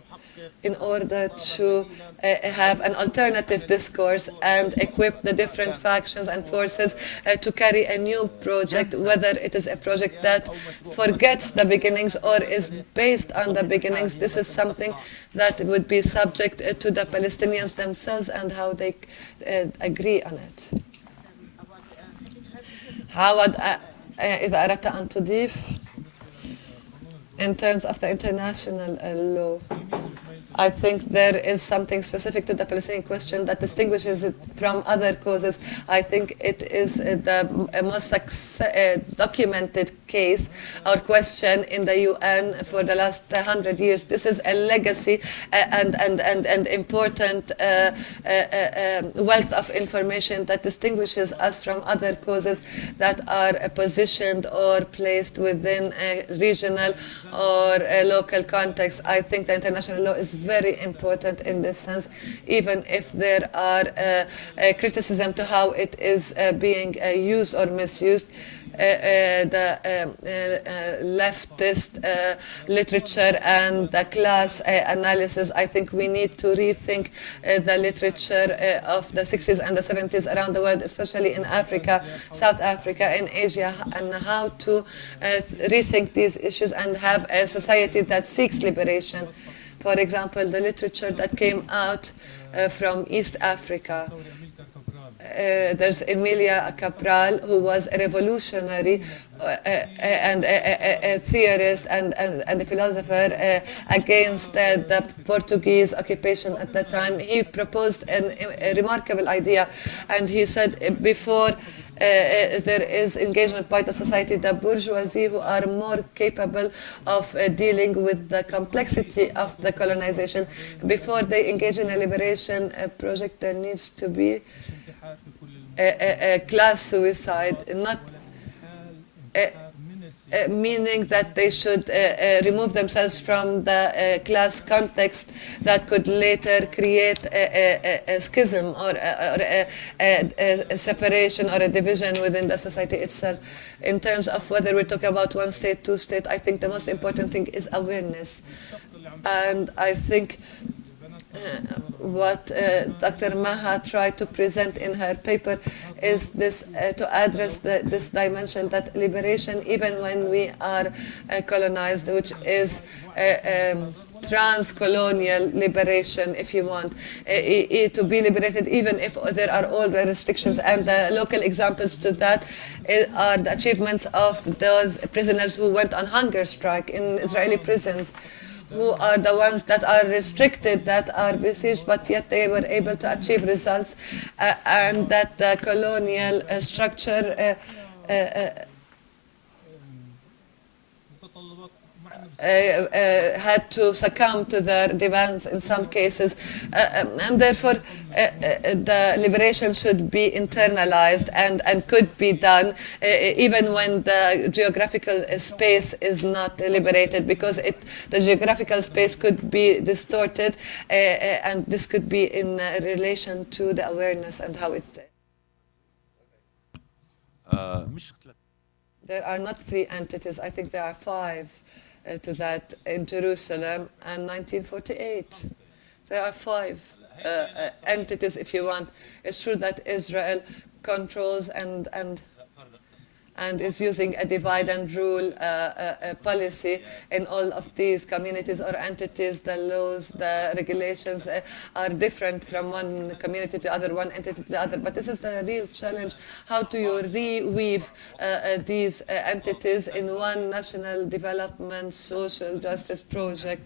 in order to have an alternative discourse and equip the different factions and forces to carry a new project, whether it is a project that forgets the beginnings or is based on the beginnings. This is something that would be subject to the Palestinians themselves and how they agree on it. عاود إذا أردت أن تضيف in terms of the international law. I think there is something specific to the Palestinian question that distinguishes it from other causes. I think it is the most documented case or question in the UN for the last 100 years. This is a legacy and important wealth of information that distinguishes us from other causes that are positioned or placed within a regional or a local context. I think the international law is very important in this sense, even if there are criticism to how it is being used or misused. The leftist literature and the class analysis, I think we need to rethink the literature of the 60s and the 70s around the world, especially in Africa, South Africa, in Asia, and how to rethink these issues and have a society that seeks liberation. For example, the literature that came out from East Africa. There's Emilia Cabral, who was a revolutionary and a theorist and a philosopher against the Portuguese occupation at the time. He proposed a remarkable idea, and he said before there is engagement by the society, the bourgeoisie, who are more capable of dealing with the complexity of the colonization. Before they engage in a liberation project, there needs to be a class suicide, not meaning that they should remove themselves from the class context that could later create a schism or a separation or a division within the society itself. In terms of whether we're talking about one state, two state, I think the most important thing is awareness. And I think what Dr. Maha tried to present in her paper is this to address this dimension that liberation, even when we are colonized, which is trans-colonial liberation, if you want, to be liberated even if there are all the restrictions. And the local examples to that are the achievements of those prisoners who went on hunger strike in Israeli prisons, who are the ones that are restricted, that are besieged, but yet they were able to achieve results, and that the colonial structure had to succumb to their demands in some cases. And therefore, the liberation should be internalized and could be done even when the geographical space is not liberated, because the geographical space could be distorted, and this could be in relation to the awareness and how it... There are not three entities, I think there are five. To that in Jerusalem and 1948. There are five entities, if you want. It's true that Israel controls and is using a divide and rule policy in all of these communities or entities. The laws, the regulations are different from one community to the other, one entity to the other. But this is the real challenge. How do you reweave these entities in one national development, social justice project?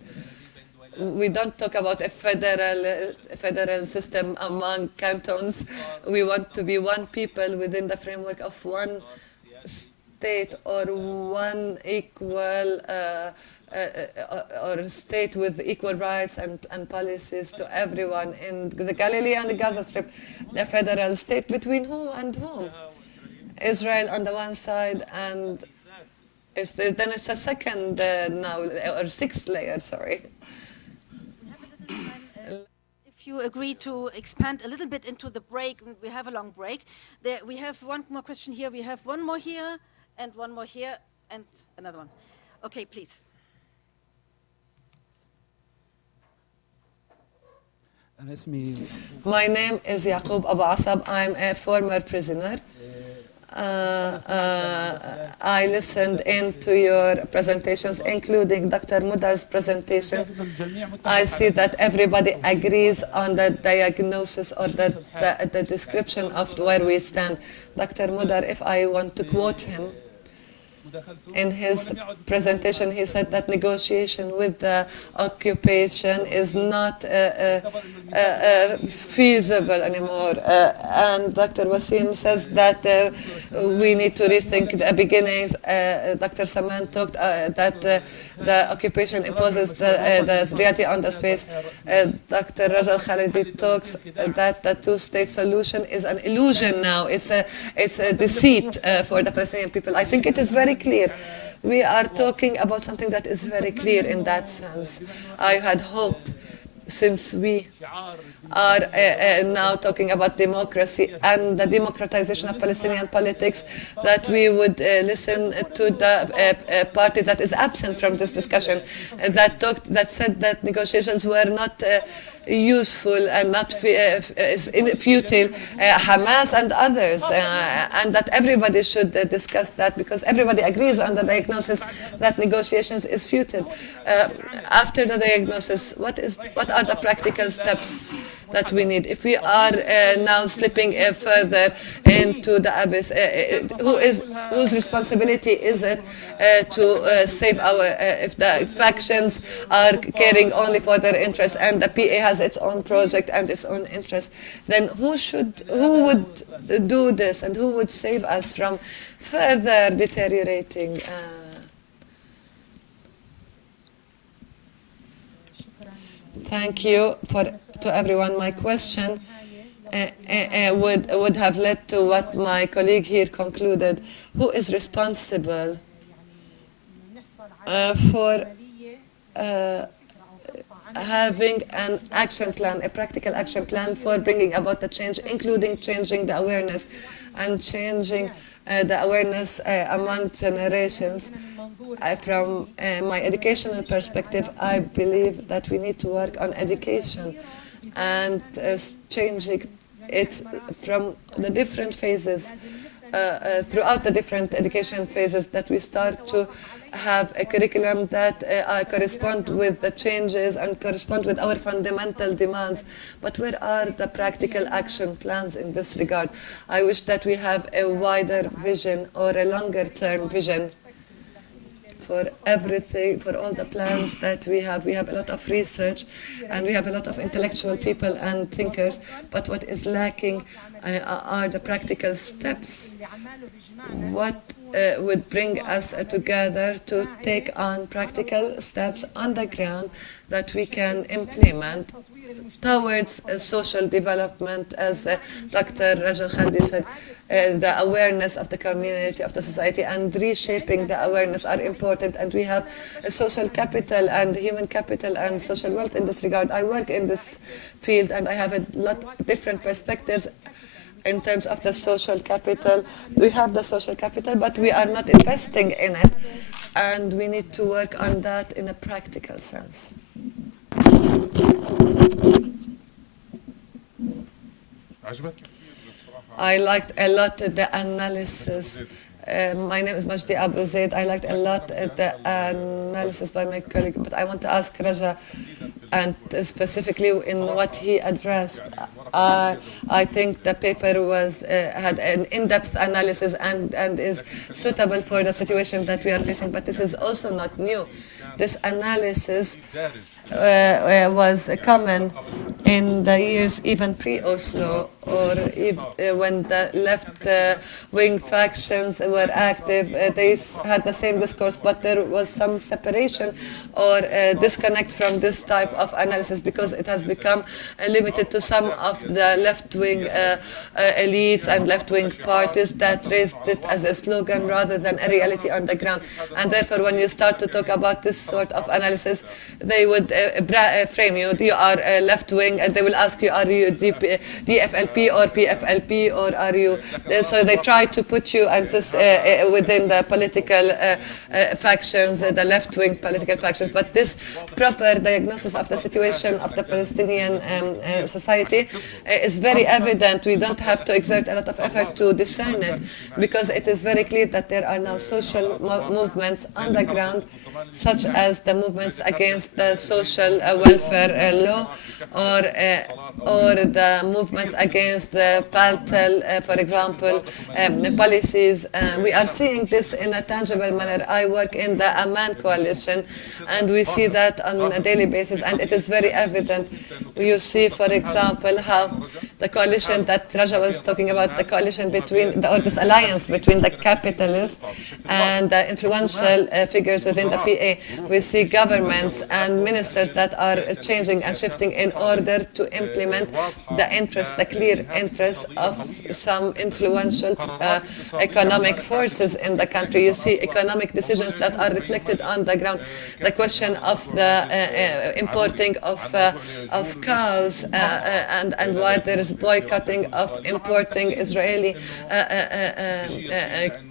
We don't talk about a federal system among cantons. We want to be one people within the framework of one state or one equal or state with equal rights and policies to everyone in the Galilee and the Gaza Strip, a federal state between whom and whom? Israel on the one side, and then it's a second now, or sixth layer, sorry. We have a little time. If you agree to expand a little bit into the break, we have a long break. We have one more question here, we have one more here, and one more here, and another one. Okay, please. My name is Yaqub Abu Asab. I'm a former prisoner. I listened into your presentations, including Dr. Mudar's presentation. I see that everybody agrees on the diagnosis or the description of where we stand. Dr. Mudar, if I want to quote him, in his presentation, he said that negotiation with the occupation is not feasible anymore. And Dr. Wasim says that we need to rethink the beginnings. Dr. Saman talked that the occupation imposes the reality on the space. Dr. Rajal Khalidi talks that the two-state solution is an illusion now. It's a deceit for the Palestinian people. I think it is very clear. We are talking about something that is very clear in that sense. I had hoped, since we are now talking about democracy and the democratization of Palestinian politics, that we would listen to the party that is absent from this discussion, that said that negotiations were not useful and not futile, Hamas and others, and that everybody should discuss that, because everybody agrees on the diagnosis that negotiations is futile. After the diagnosis, what are the practical steps that we need? If we are now slipping further into the abyss, whose responsibility is it to save if the factions are caring only for their interests and the PA has its own project and its own interest, then who would do this, and who would save us from further deteriorating? Thank you to everyone. My question would have led to what my colleague here concluded. Who is responsible for having an action plan, a practical action plan for bringing about the change, including changing the awareness and changing the awareness among generations? From my educational perspective, I believe that we need to work on education and changing it from the different phases, throughout the different education phases, that we start to have a curriculum that correspond with the changes and correspond with our fundamental demands. But where are the practical action plans in this regard? I wish that we have a wider vision or a longer term vision for everything, for all the plans that we have. We have a lot of research and we have a lot of intellectual people and thinkers, but what is lacking are the practical steps. What would bring us together to take on practical steps on the ground that we can implement towards social development, as Dr. Rajal Khaldi said, the awareness of the community, of the society, and reshaping the awareness are important. And we have social capital and human capital and social wealth in this regard. I work in this field and I have a lot of different perspectives in terms of the social capital. We have the social capital, but we are not investing in it. And we need to work on that in a practical sense. I liked a lot the analysis. My name is Majdi Abu Zaid. I liked a lot the analysis by my colleague, but I want to ask Raja, and specifically in what he addressed. I think the paper had an in-depth analysis and is suitable for the situation that we are facing, but this is also not new. This analysis was common in the years even pre-Oslo, or when the left-wing factions were active, they had the same discourse, but there was some separation or disconnect from this type of analysis because it has become limited to some of the left-wing elites and left-wing parties that raised it as a slogan rather than a reality on the ground. And therefore, when you start to talk about this sort of analysis, they would frame you. You are left-wing, and they will ask you, are you DFLP or PFLP, or are you? So they try to put you within the political factions, the left-wing political factions. But this proper diagnosis of the situation of the Palestinian society is very evident. We don't have to exert a lot of effort to discern it, because it is very clear that there are now social movements on the ground, such as the movements against the social welfare law, or the movements against the Paltel, for example, policies. We are seeing this in a tangible manner. I work in the Amman coalition, and we see that on a daily basis, and it is very evident. You see, for example, how the coalition that Raja was talking about, the coalition between, or this alliance between the capitalists and the influential figures within the PA. We see governments and ministers that are changing and shifting in order to implement the clear interests of some influential economic forces in the country. You see economic decisions that are reflected on the ground. The question of the importing of cows and why there is boycotting of importing Israeli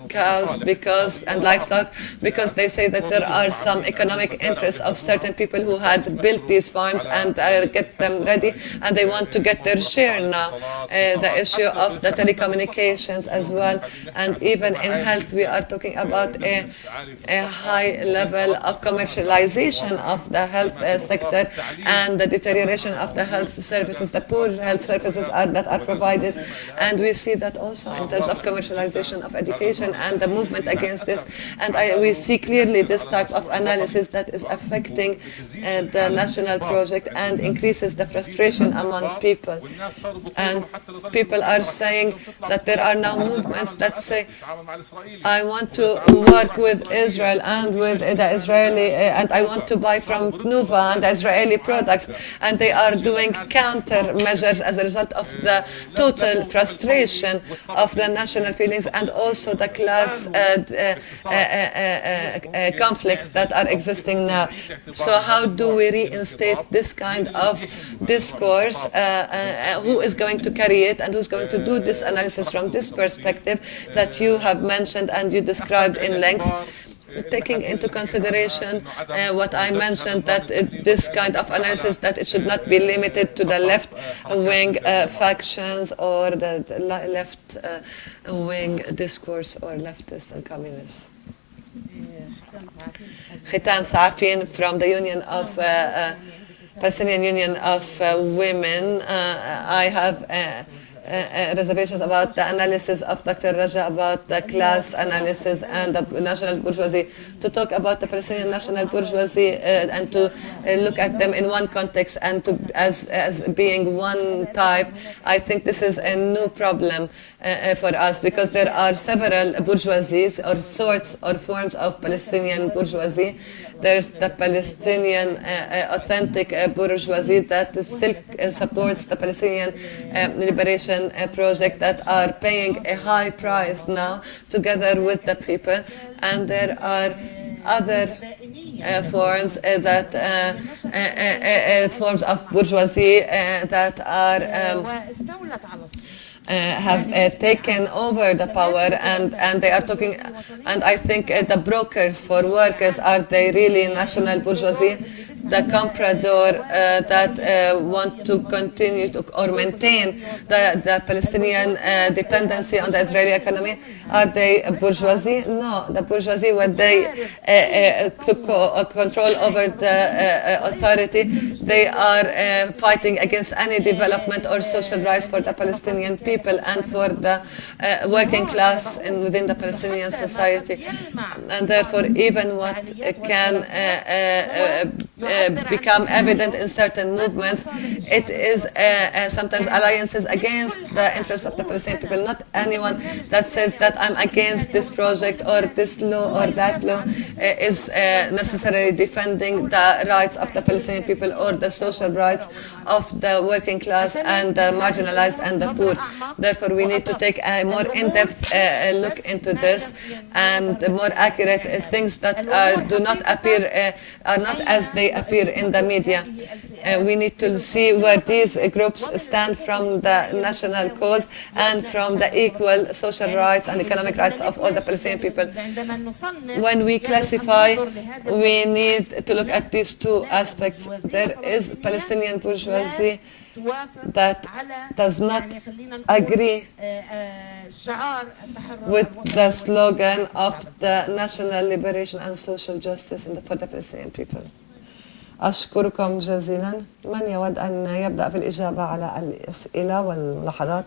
cows and livestock, because they say that there are some economic interests of certain people who had built these farms and get them ready, and they want to get their share now. The issue of the telecommunications as well, and even in health, we are talking about a high level of commercialization of the health sector and the deterioration of the health services, the poor health services that are provided. And we see that also in terms of commercialization of education and the movement against this. And we see clearly this type of analysis that is affecting the national project and increases the frustration among people. And people are saying that there are now movements that say, I want to work with Israel and with the Israeli, and I want to buy from Tnuva and the Israeli products. And they are doing countermeasures as a result of the total frustration of the national feelings and also the class conflicts that are existing now. So how do we reinstate this kind of discourse? Who is going to carry it, and who's going to do this analysis from this perspective that you have mentioned and you described in length, taking into consideration what I mentioned, that this kind of analysis, that it should not be limited to the left-wing factions or the left-wing discourse or leftists and communists. Khitam Saafin from the Union of Palestinian Union of Women. I have reservations about the analysis of Dr. Raja about the class analysis and the national bourgeoisie, to talk about the Palestinian national bourgeoisie and to look at them in one context and to as being one type. I think this is a new problem for us, because there are several bourgeoisies or sorts or forms of Palestinian bourgeoisie. There's the Palestinian authentic bourgeoisie that still supports the Palestinian liberation project, that are paying a high price now together with the people. And there are other forms forms of bourgeoisie that are have taken over the power, and they are talking, and I think the brokers for workers, are they really national bourgeoisie? The comprador that want to continue to or maintain the Palestinian dependency on the Israeli economy, are they bourgeoisie? No, the bourgeoisie, when they took control over the authority, they are fighting against any development or social rights for the Palestinian people and for the working class within the Palestinian society. And therefore, even what can become evident in certain movements. It is sometimes alliances against the interests of the Palestinian people, not anyone that says that I'm against this project or this law or that law is necessarily defending the rights of the Palestinian people or the social rights of the working class and the marginalized and the poor. Therefore, we need to take a more in-depth look into this and more accurate things that do not appear, are not as they appear in the media. We need to see where these groups stand from the national cause and from the equal social rights and economic rights of all the Palestinian people. When we classify, we need to look at these two aspects. There is Palestinian bourgeoisie that does not agree with the slogan of the national liberation and social justice for the Palestinian people. أشكركم جزيلا. من يود أن يبدأ في الإجابة على الأسئلة والملاحظات؟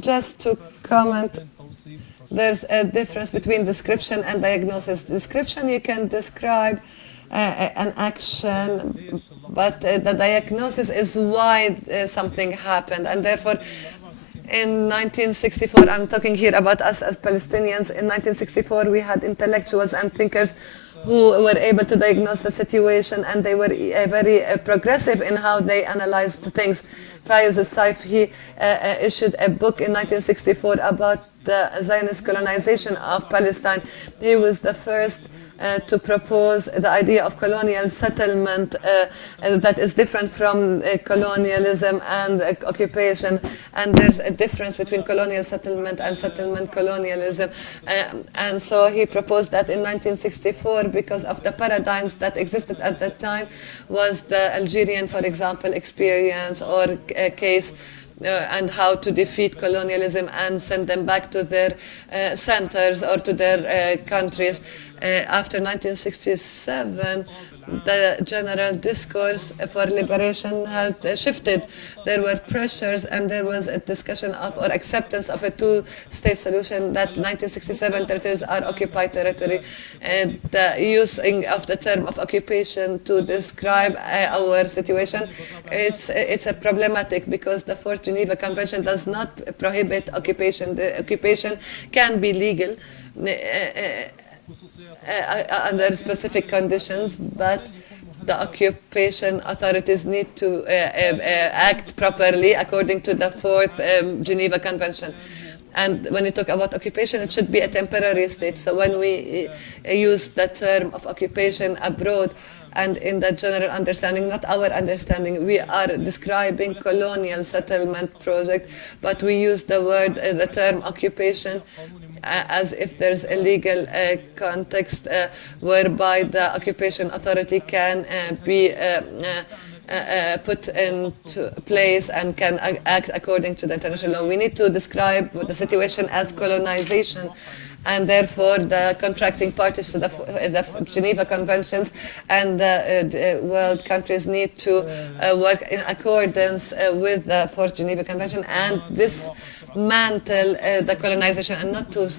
Just to comment, there's a difference between description and diagnosis. Description, you can describe an action, but the diagnosis is why something happened, and therefore in 1964, I'm talking here about us as Palestinians, in 1964 we had intellectuals and thinkers who were able to diagnose the situation, and they were very progressive in how they analyzed things. Fayez al-Saif, he issued a book in 1964 about the Zionist colonization of Palestine. He was the first to propose the idea of colonial settlement that is different from colonialism and occupation. And there's a difference between colonial settlement and settlement colonialism. And so he proposed that in 1964, because of the paradigms that existed at that time, was the Algerian, for example, experience or case, and how to defeat colonialism and send them back to their centers or to their countries. After 1967, the general discourse for liberation has shifted. There were pressures and there was a discussion of or acceptance of a two-state solution that 1967 territories are occupied territory. The using of the term of occupation to describe our situation, it's a problematic because the Fourth Geneva Convention does not prohibit occupation. The occupation can be legal under specific conditions, but the occupation authorities need to act properly according to the Fourth Geneva Convention. And when you talk about occupation, it should be a temporary state. So when we use the term of occupation abroad, and in the general understanding, not our understanding, we are describing colonial settlement project, but we use the word, the term occupation as if there's a legal context whereby the occupation authority can be put into place and can act according to the international law. We need to describe the situation as colonization, and therefore the contracting parties to the Geneva Conventions and the world countries need to work in accordance with the Fourth Geneva Convention and dismantle the colonization, and not to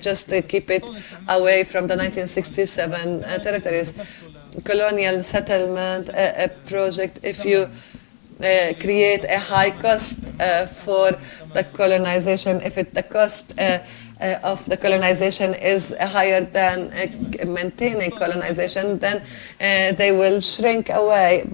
just keep it away from the 1967 territories. Colonial settlement project, if you create a high cost for the colonization, if the cost of the colonization is higher than maintaining colonization, then they will shrink away.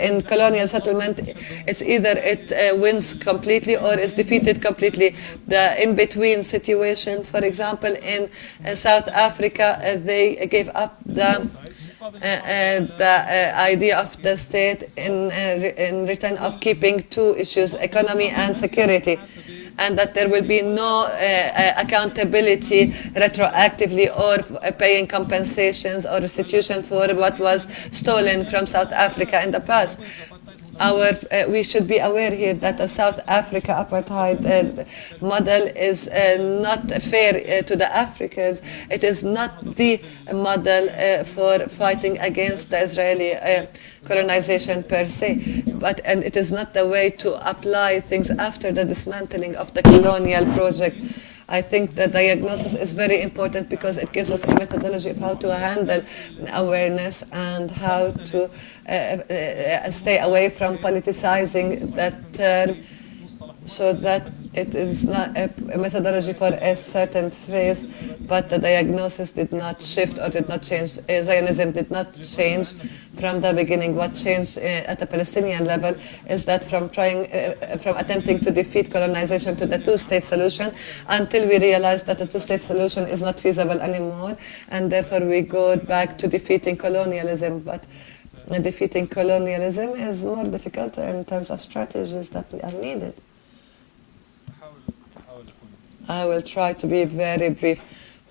In colonial settlement, it's either it wins completely or is defeated completely. The in-between situation, for example, in South Africa, they gave up the idea of the state in return of keeping two issues, economy and security, and that there will be no accountability retroactively or paying compensations or restitution for what was stolen from South Africa in the past. We should be aware here that the South Africa apartheid model is not fair to the Africans. It is not the model for fighting against the Israeli colonization per se, and it is not the way to apply things after the dismantling of the colonial project. I think the diagnosis is very important because it gives us a methodology of how to handle awareness and how to stay away from politicizing that term, so that it is not a methodology for a certain phase, but the diagnosis did not shift or did not change. Zionism did not change from the beginning. What changed at the Palestinian level is that from attempting to defeat colonization to the two-state solution, until we realized that the two-state solution is not feasible anymore, and therefore we go back to defeating colonialism. But defeating colonialism is more difficult in terms of strategies that are needed. I will try to be very brief.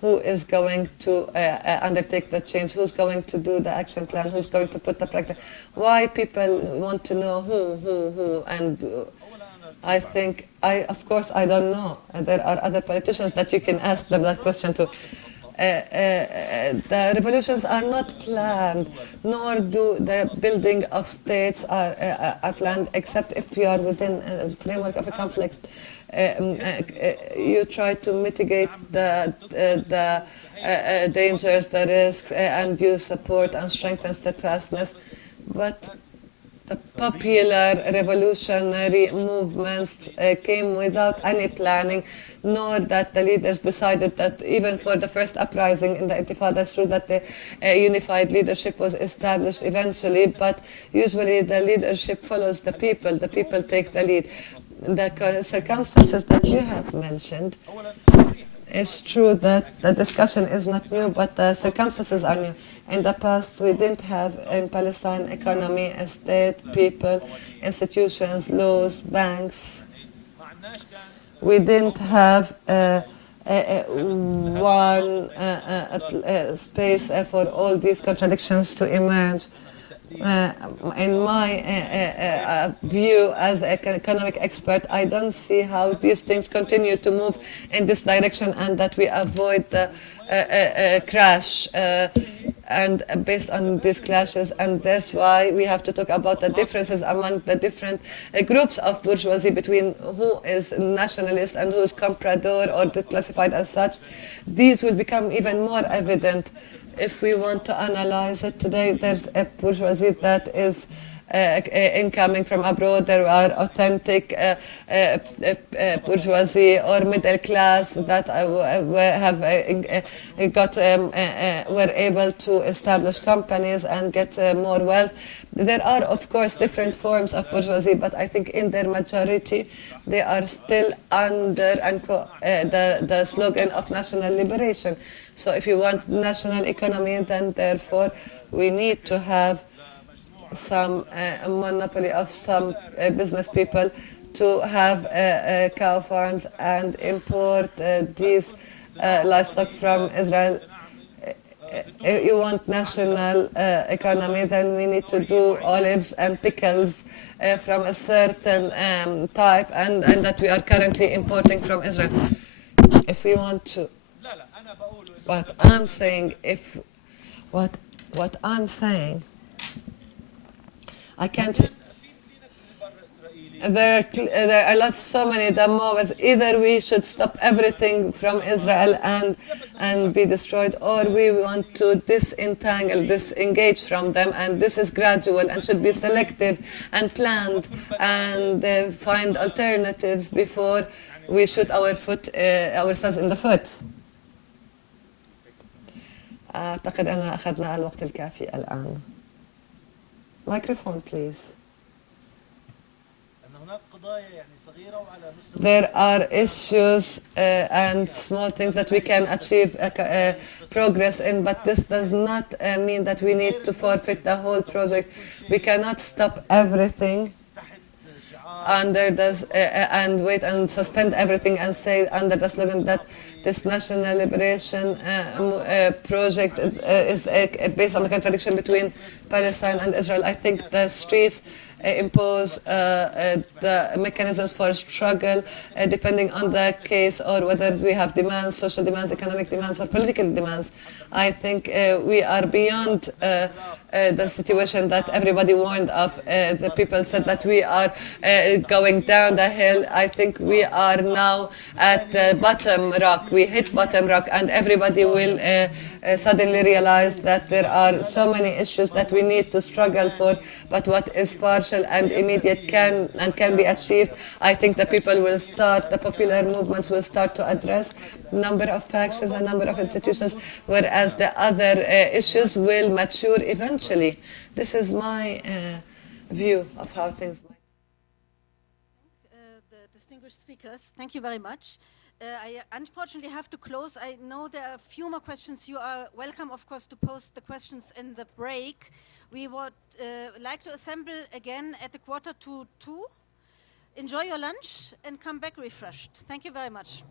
Who is going to undertake the change? Who's going to do the action plan? Who's going to put the practice? Why people want to know who? And I think, of course, I don't know. There are other politicians that you can ask them that question to. The revolutions are not planned, nor do the building of states are planned, except if you are within a framework of a conflict. You try to mitigate the dangers, the risks, and you support and strengthen steadfastness. But the popular revolutionary movements came without any planning, nor that the leaders decided that even for the first uprising in the Intifada, it's true that the unified leadership was established eventually, but usually the leadership follows the people take the lead. The circumstances that you have mentioned, it's true that the discussion is not new, but the circumstances are new. In the past, we didn't have in Palestine economy, a state, people, institutions, laws, banks. We didn't have one space for all these contradictions to emerge. In my view as an economic expert, I don't see how these things continue to move in this direction and that we avoid the crash and based on these clashes. And that's why we have to talk about the differences among the different groups of bourgeoisie between who is nationalist and who is comprador or classified as such. These will become even more evident if we want to analyze it today. There's a bourgeoisie that is incoming from abroad. There are authentic bourgeoisie or middle class that were able to establish companies and get more wealth. There are, of course, different forms of bourgeoisie, but I think in their majority, they are still under the slogan of national liberation. So if you want national economy, then therefore we need to have some monopoly of some business people to have cow farms and import these livestock from Israel. If you want national economy, then we need to do olives and pickles from a certain type and that we are currently importing from Israel. If we want to, what I'm saying, I can't. There are so many demos. Either we should stop everything from Israel and be destroyed, or we want to disengage from them, and this is gradual and should be selective and planned and find alternatives before we shoot ourselves in the foot. أعتقد أننا أخذنا الوقت الكافي الآن. Microphone, please. There are issues and small things that we can achieve progress in, but this does not mean that we need to forfeit the whole project. We cannot stop everything under this and wait and suspend everything and say under the slogan that this national liberation project is based on the contradiction between Palestine and Israel. I think the streets impose the mechanisms for struggle depending on the case, or whether we have demands, social demands, economic demands, or political demands. I think we are beyond the situation that everybody warned of. The people said that we are going down the hill. I think we are now at the bottom rock. We hit bottom rock, and everybody will suddenly realize that there are so many issues that we need to struggle for, but what is partial and immediate can be achieved. I think the people will start, the popular movements will start to address a number of factions, a number of institutions, whereas the other issues will mature eventually. This is my view of how things might. The distinguished speakers, thank you very much. I unfortunately have to close. I know there are a few more questions. You are welcome, of course, to post the questions in the break. We would like to assemble again at 1:45. Enjoy your lunch and come back refreshed. Thank you very much.